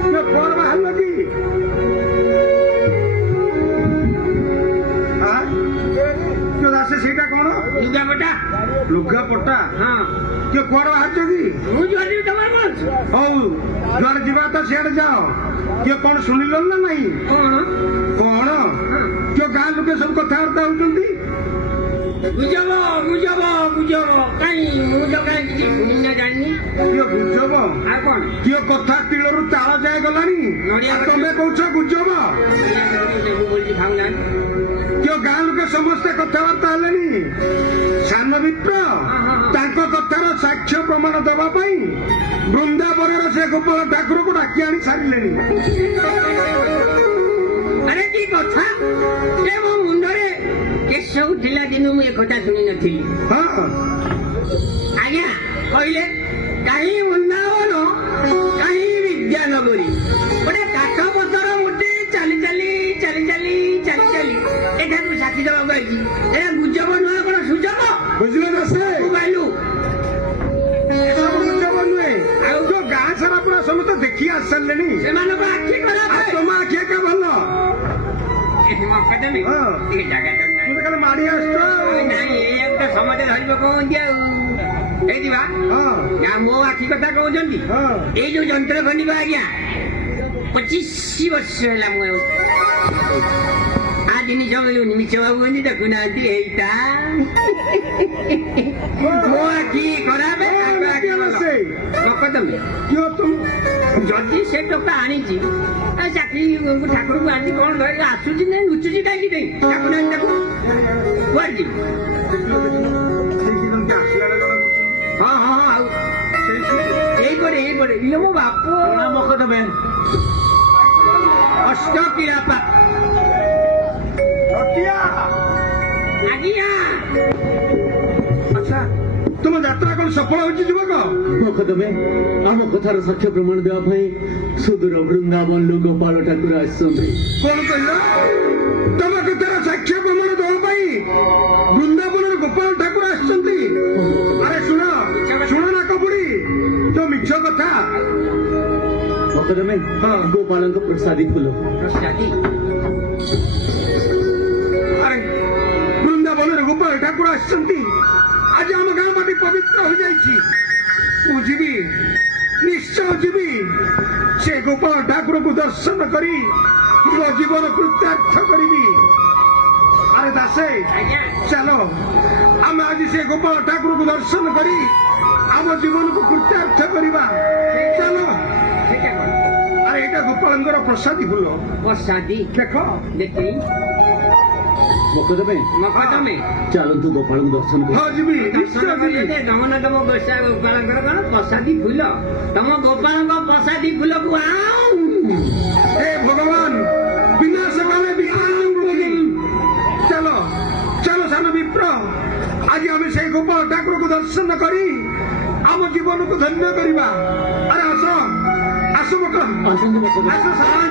କୁଆଡେ ବାହାରିଲ କି? ଦାସେ ସେଇଟା କଣ? ଲୁଗାପଟା। ଲୁଗାପଟା? ହଁ କିଏ କୁଆଡେ ବାହାରିଛ କି? ମୁଁ ଯୁଆଡେ ଯିବି ତମର କଣ ଅଛି? ହଉ ଯୁଆଡେ ଯିବା ତ ସିଆଡେ ଯାଅ। କିଏ କଣ ଶୁଣିଲ ନା ନାହିଁ? କଣ? କଣ କିଏ ଗାଁ ଲୋକେ ସବୁ କଥାବାର୍ତ୍ତା ହଉଛନ୍ତି? ବୁଝବ ବୁଝବ ବୁଝବ କାଇଁ ମୁଁ ତ କାଇଁ କିଛି ଶୁଣି ନା ଜାଣିନି। କିଏ ଗୁଜବ? ଆଉ କଣ? କିଏ କଥା ତିଳରୁ ତାଳ ଯାଏ ଗଲାଣି? ନଡ଼ିଆ ଆଉ ତମେ କହୁଛ ଗୁଜବ? ଲେବୁ ବୋଲିକି ଖାଉନାହାନ୍ତି। କିଏ ଗାଁ ଲୋକେ ସମସ୍ତେ କଥାବାର୍ତ୍ତା ହେଲେଣି? ସାନ ମିତ୍ର ତାଙ୍କ କଥାର ସାକ୍ଷ୍ୟ ପ୍ରମାଣ ଦେବା ପାଇଁ ବୃନ୍ଦାବନର ସେ ଗୋପାଳ ଠାକୁରକୁ ଡାକି ଆଣି ସାରିଲେଣି। ଆରେ କି କଥା ଏ ମୋ ମୁଣ୍ଡରେ କେଶ ଉଠିଲା ଦିନୁ ମୁଁ ଏ କଥା ଶୁଣି ନଥିଲି। ହଁ ଆଜ୍ଞା କହିଲେ କାହିଁ ବୃନ୍ଦାବନ କାହିଁ ବିଦ୍ୟାନଗରୀ ଗୋଟେ କାଠ ପଥର ମୋଟେ ଚାଲି ଚାଲି ଚାଲି ଚାଲି ଚାଲି ଚାଲି ଏଠାକୁ ସାଥି ଦେବାକୁ ଆଇଛି। ଏ ଗୁଜବ ନୁହେଁ କଣ ସୁଯୋଗ? ବୁଝିଲ ନା ସେ ବାଲୁ ଏସବୁ ଗୁଜବ ନୁହେଁ। ଆଉ ଯୋଉ ଗାଁ ସାରା ପୁରା ସମସ୍ତେ ଦେଖି ଆସିସାରିଲେଣି। ସେମାନଙ୍କ ଆଖି ଖରାପ। ଆଉ ତମ ଆଖି ଏକା ଭଲ। ମକଦମୀ ହଁ। ଏ ଜାଗାଟା ନାହିଁ। ମତେ ଖାଲି ମାଡି ଆସୁଛ। ନାଇଁ ଏଇଆକୁ ତ ସମସ୍ତେ ଧରିବ କହନ୍ତି ଆଉ ହେଇଯିବା ହଁ ନା ମୋ ଆଖି କଥା କହୁଛନ୍ତି। ହଁ ଏଇ ଯୋଉ ଯନ୍ତ୍ର ଖଣ୍ଡିକ ଆଜ୍ଞା 25 ବର୍ଷ ହେଲା ମୁଁ ଆ ଜିନିଷ ମିଛ ଭାବୁଛନ୍ତି ଦେଖୁନାହାନ୍ତି ଏଇଟା ମୋ ଆଖି ଖରାପ ତାଙ୍କ ଆଖି ଭଲ। ମକଦମୀ କିଏ ତୁମ ଯଦି ସେ ଟୋକା ଆଣିଛି ଚାକିରି ଠାକୁରକୁ ଆଣିଛି କଣ ଧରିକି ଆସୁଛି ନା ଲୁଚୁଛି କାହିଁକି ଦେଇ ଡାକୁନାହାନ୍ତି ତାକୁ କୁଆଡେ ଯିବି? ହଁ ହଁ ହଁ ଆଉ ଏଇପଟେ ଇଏ ମୋ ବାପ ମକଦମେ ଅଷ୍ଟ ପିରାପା ଆଜ୍ଞା। ଆଚ୍ଛା ତୁମ ଯାତ୍ରା କଣ ସଫଳ ହଉଛି ଯୁବକ? ମକଦମେ ଆମ କଥାର ସାକ୍ଷ୍ୟ ପ୍ରମାଣ ଦେବା ପାଇଁ ସୁଦୂର ବୃନ୍ଦାବନରୁ ଗୋପାଳ ଠାକୁର ଆସିଛନ୍ତି। କଣ କହିଲ? ତମ କଥାର ସାକ୍ଷ୍ୟ ପ୍ରମାଣ ଦେବା ପାଇଁ ବୃନ୍ଦାବନର ଗୋପାଳ ଠାକୁର ଆସିଛନ୍ତି? ଆରେ ଶୁଣ ଶୁଣ ନା କବୁଡି ତ ମିଛ କଥା। ମକଦମେ ଗୋପାଳଙ୍କ ପ୍ରସାଦୀ ଫୁଲ। ଆରେ ବୃନ୍ଦାବନରେ ଗୋପାଳ ଠାକୁର ଆସିଛନ୍ତି। ଆଜି ଆମ ଗାଁ ମାଟି ପବିତ୍ର ହୋଇଯାଇଛି। ମୁଁ ଯିବି ନିଶ୍ଚୟ ଯିବି। ସେ ଗୋପାଳ ଠାକୁରକୁ ଦର୍ଶନ କରି ମୋ ଜୀବନ କୃତ୍ୟାର୍ଥ କରିବି। ଆରେ ଦାସେ ଆଜ୍ଞା ଚାଲ ଆମେ ଆଜି ସେ ଗୋପାଳ ଠାକୁରକୁ ଦର୍ଶନ କରି ଆମ ଜୀବନକୁ କୃତ୍ୟାର୍ଥ କରିବା। ଚାଲ। ସେଇଟା କଣ? ଆରେ ଏଇଟା ଗୋପାଳଙ୍କର ପ୍ରସାଦୀ ଫୁଲ ପ୍ରସାଦୀ ଦେଖ। ଦେଖି ମକଦମେ ମକଦମେ ଚାଲନ୍ତୁ ଗୋପାଳଙ୍କୁ ଦର୍ଶନ ହଁ କରି ଯିବି ଦର୍ଶନ ନିଶ୍ଚୟ ଯିବି। କରିଲେ ଦମନ ତମ ଗୋପାଳଙ୍କର କଣ ପ୍ରସାଦୀ ଫୁଲ ତମ ଗୋପାଳଙ୍କ ପ୍ରସାଦୀ ଫୁଲକୁ ଆଉ हे भगवान विनाश वाले विनाश चलो चलो सान विप्र आज आम से गोपाल ठाकुर को दर्शन करी आम जीवन को धन्य करवा। अरे आस आस मकल ଆସନ୍ତୁ ମକଦମେ। आस सारा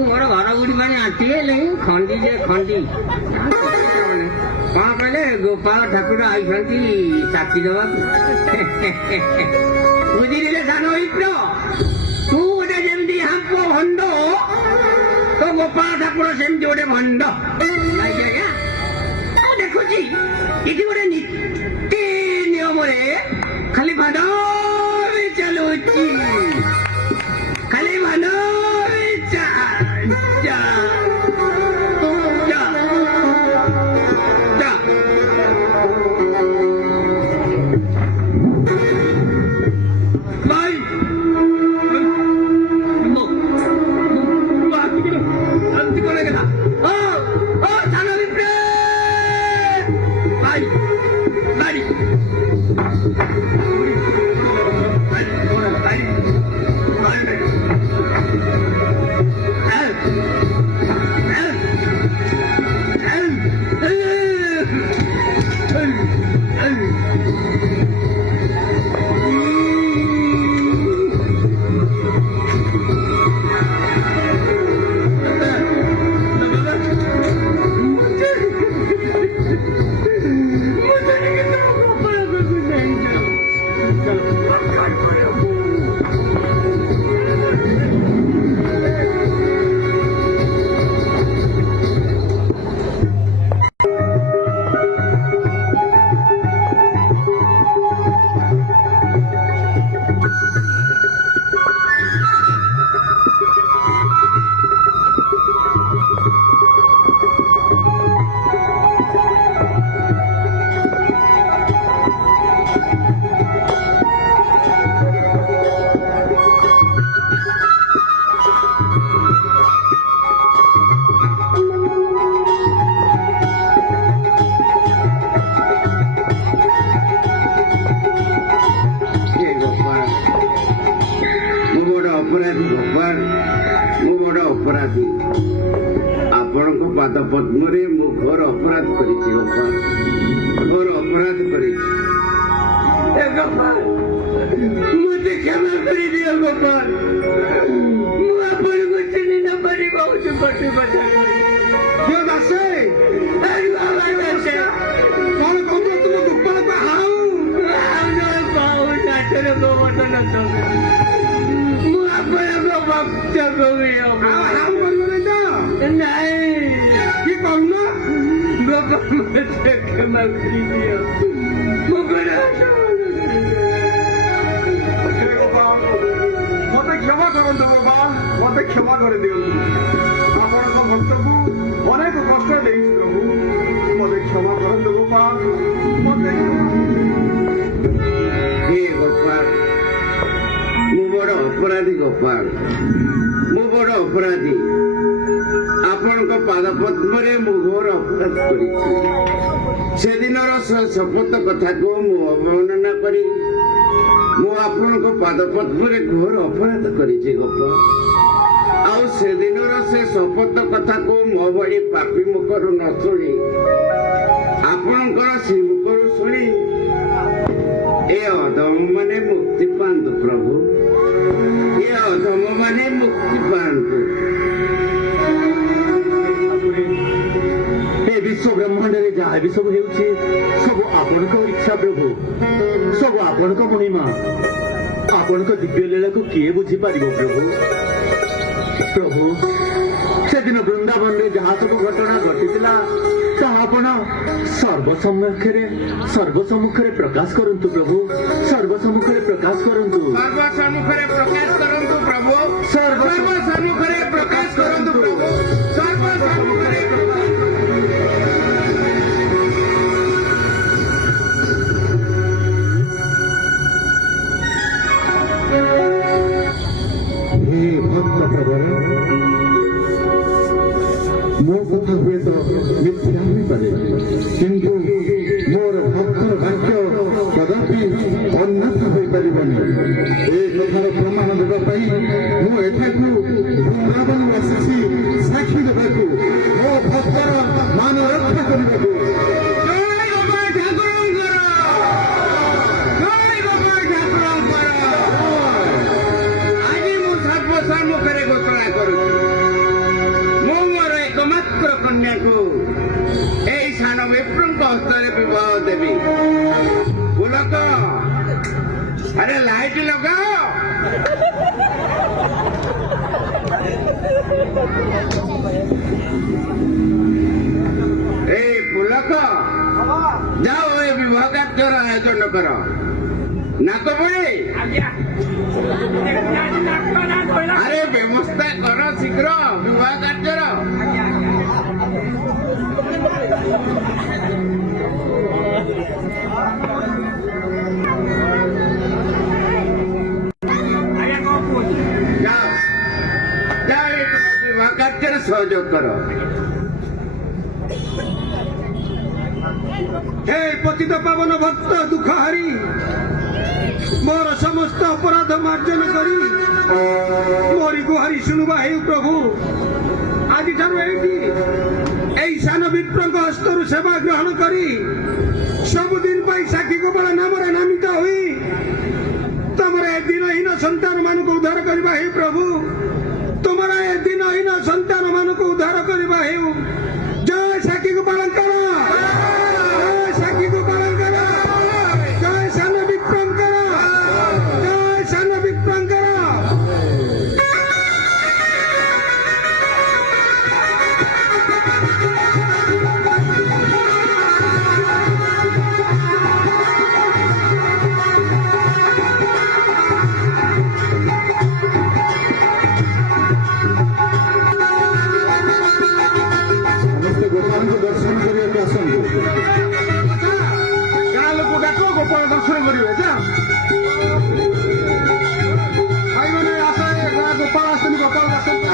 ମୋର ଘର ଗୁଡି ମାନେ ଆଣ୍ଟି ହେଲେ ଖଣ୍ଡି ଯେ ଖଣ୍ଡି କଣ କହିଲେ ଗୋପାଳ ଠାକୁର ଆଇଛନ୍ତି ସାକ୍ଷୀ ଦେବାକୁ। ବୁଝିଲେ ସାନ ମିତ୍ର ତୁ ଗୋଟେ ଯେମିତି ହାପ ଭଣ୍ଡ ତ ଗୋପାଳ ଠାକୁର ସେମିତି ଗୋଟେ ଭଣ୍ଡ। ଆଜ୍ଞା ମୁଁ ଦେଖୁଛି ଏଠି ଗୋଟେ ନୀତି ନିୟମରେ ଖାଲି ଭାଣ୍ଡ ଚାଲୁଛି ଖାଲି ଭାଣ୍ଡ ଆପଣଙ୍କ ପାଦ ପଦ୍ମରେ ମୁଁ ଘୋର ଅପରାଧ କରିଛି ଗୋପାଳ, ଘୋର ଅପରାଧ କରିଛି। ଏ ଗୋପାଳ, ମୋତେ କ୍ଷମା କରିଦିଅ ଗୋପାଳ, ମୁଁ ଆପଣଙ୍କୁ ଚିହ୍ନି ନ ପାରି ବହୁତ କଟି କଥା ଝିଅ ଦାସେ କଣ କହୁଛ ତୁମ ଗୋପାଳକୁ ହାଉ ନାଟର ଗୋବର୍ଦ୍ଧନ ମୁଁ ଆପଣଙ୍କ ଭକ୍ତ କବି ଆଉ ହାଉ କରିବ ନାଇଁ ତ ନାଇଁ କି କହୁନ ବାବା ମୋତେ କ୍ଷମା କରିଦିଅ ମୁଁ ମତେ କ୍ଷମା କରନ୍ତୁ ଗୋପାଳ, ମତେ କ୍ଷମା କରିଦିଅନ୍ତୁ। ଆପଣଙ୍କ ଭକ୍ତକୁ ଅନେକ କଷ୍ଟ ଦେଇଛି ପ୍ରଭୁ, ମତେ କ୍ଷମା କରନ୍ତୁ ଗୋପାଳ, ମତେ ହେ ଗୋପାଳ, ମୁଁ ବଡ଼ ଅପରାଧୀ ଗୋପାଳ, ମୁଁ ବଡ଼ ଅପରାଧୀ। ଆପଣଙ୍କ ପାଦ ପଦ୍ମରେ ମୁଁ ଘୋର ଅପରାଧ କରିଛି। ସେଦିନର ଶପଥ କଥାକୁ ମୁଁ ଅବମାନନା କରି ମୁଁ ଆପଣଙ୍କ ପାଦ ପଦ୍ମରେ ଘୋର ଅପରାଧ କରିଛି ଗୋପାଳ। ଆଉ ସେଦିନର ସେ ଶପଥ କଥାକୁ ମୋ ଭଳି ପାପୀ ମୁଖରୁ ନ ଶୁଣି ଆପଣଙ୍କର ସେ ମୁଖରୁ ଶୁଣି ଏ ଅଧମ ମାନେ ମୁକ୍ତି ପାଆନ୍ତୁ ପ୍ରଭୁ, ଏ ଅଧମ ମାନେ ମୁକ୍ତି ପାଆନ୍ତୁ। ଏ ବିଶ୍ୱ ବ୍ରହ୍ମାଣ୍ଡରେ ଯାହା ବି ସବୁ ହେଉଛି ସବୁ ଆପଣଙ୍କ ଇଚ୍ଛା ପ୍ରଭୁ, ସବୁ ଆପଣଙ୍କ ମହିମା। ଆପଣଙ୍କ ଦିବ୍ୟ ଲୀଳାକୁ କିଏ ବୁଝିପାରିବ ପ୍ରଭୁ? ପ୍ରଭୁ, ସେଦିନ ବୃନ୍ଦାବନରେ ଯାହା ସବୁ ଘଟଣା ଘଟିଥିଲା ତାହା ଆପଣ ସର୍ବସମ୍ମୁଖରେ ପ୍ରକାଶ କରନ୍ତୁ ପ୍ରଭୁ, ସର୍ବସମ୍ମୁଖରେ ପ୍ରକାଶ କରନ୍ତୁ, ସର୍ବସମ୍ମୁଖରେ ପ୍ରକାଶ କରନ୍ତୁ ପ୍ରଭୁ, ସର୍ବସମ୍ମୁଖରେ ପ୍ରକାଶ କରନ୍ତୁ ପ୍ରଭୁ, ସର୍ବସମ୍ମୁଖରେ ପ୍ରକାଶ ହେ ଭକ୍ତ ପ୍ରବର, ମୋ କଥା ହୁଏତ ମିଥ୍ୟା ହୋଇପାରେ, କିନ୍ତୁ ମୋର ଭକ୍ତର ବାକ୍ୟ କଦାପି ଅନ୍ୟଥା ହୋଇପାରିବନି। ଏ କଥାର ପ୍ରମାଣ ଦେବା ପାଇଁ ମୁଁ ଏଠାକୁ ବୃନ୍ଦାବନ ଆସିଛି ସାକ୍ଷୀ ଦେବାକୁ, ମୋ ଭକ୍ତର ମାନ ରକ୍ଷା କରିବାକୁ। ଆଜି ମୁଁ ସର୍ବସମ୍ମୁଖରେ ଘୋଷଣା କରୁଛି, ମୁଁ ମୋର ଏକମାତ୍ର କନ୍ୟାକୁ ଏଇ ସାନ ବିପ୍ରଙ୍କ ହସ୍ତରେ ବିବାହ ଦେବି। ପୁଲକ, ଆରେ ଲାଇଟ୍ ଲଗାଅ। এই পুলক, যাও এই বিবাহ কার্যর আয়োজন কর। নাকবড়ি, আরে ব্যবস্থা কর শীঘ্র বিবাহ কার্যর। যাও যাও, এই বিবাহ কার্যের সহযোগ কর। हे पतित पावन भक्त दुःखहारी, मोर समस्त अपराध मार्जन करी मोरी गुहारी शुणुवा हे प्रभु। आज এই सान विप्रଙ୍କ हस्तରୁ सेवा ग्रहण करी सबुदिन ପାଇଁ साक्षी गोपाल नामରେ नामित होई तमर ए दिनहीन संतान मानक उद्धार करवा हे प्रभु। तुमर ए दिनहीन संतान मानक उद्धार करवा हे। जय साक्षी गोपाल कर, जय साक्षी गोपाल कर, जय सान विप्रंकर, जय सान विप्रंकर। ସମସ୍ତେ ଗୋପାଳଙ୍କୁ ଦର୍ଶନ କରିବାକୁ ଆସନ୍ତୁ। ଗାଁ ଲୋକ ଡାକ, ଗୋପାଳ ଦର୍ଶନ କରିବେ। ଯା ଭାଇମାନେ ଆସ, ଗୋପାଳ ଆସନ୍ତୁ, ଗୋପାଳ ଆସନ୍ତୁ।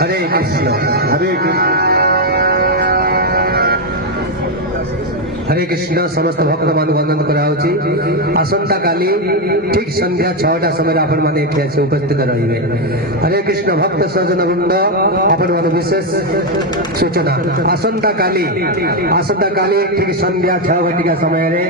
हरे कृष्ण हरे कृष्ण समस्त भक्त मान वंदन कराउची आसंता काली ठीक संध्या 6टा समय आपण माने एठी आसी उपस्थित रहिबे। हरे कृष्ण भक्त सज्जन वृंद आपण मान विशेष सूचना आसंता काली ठीक संध्या 6 घटिका समय रे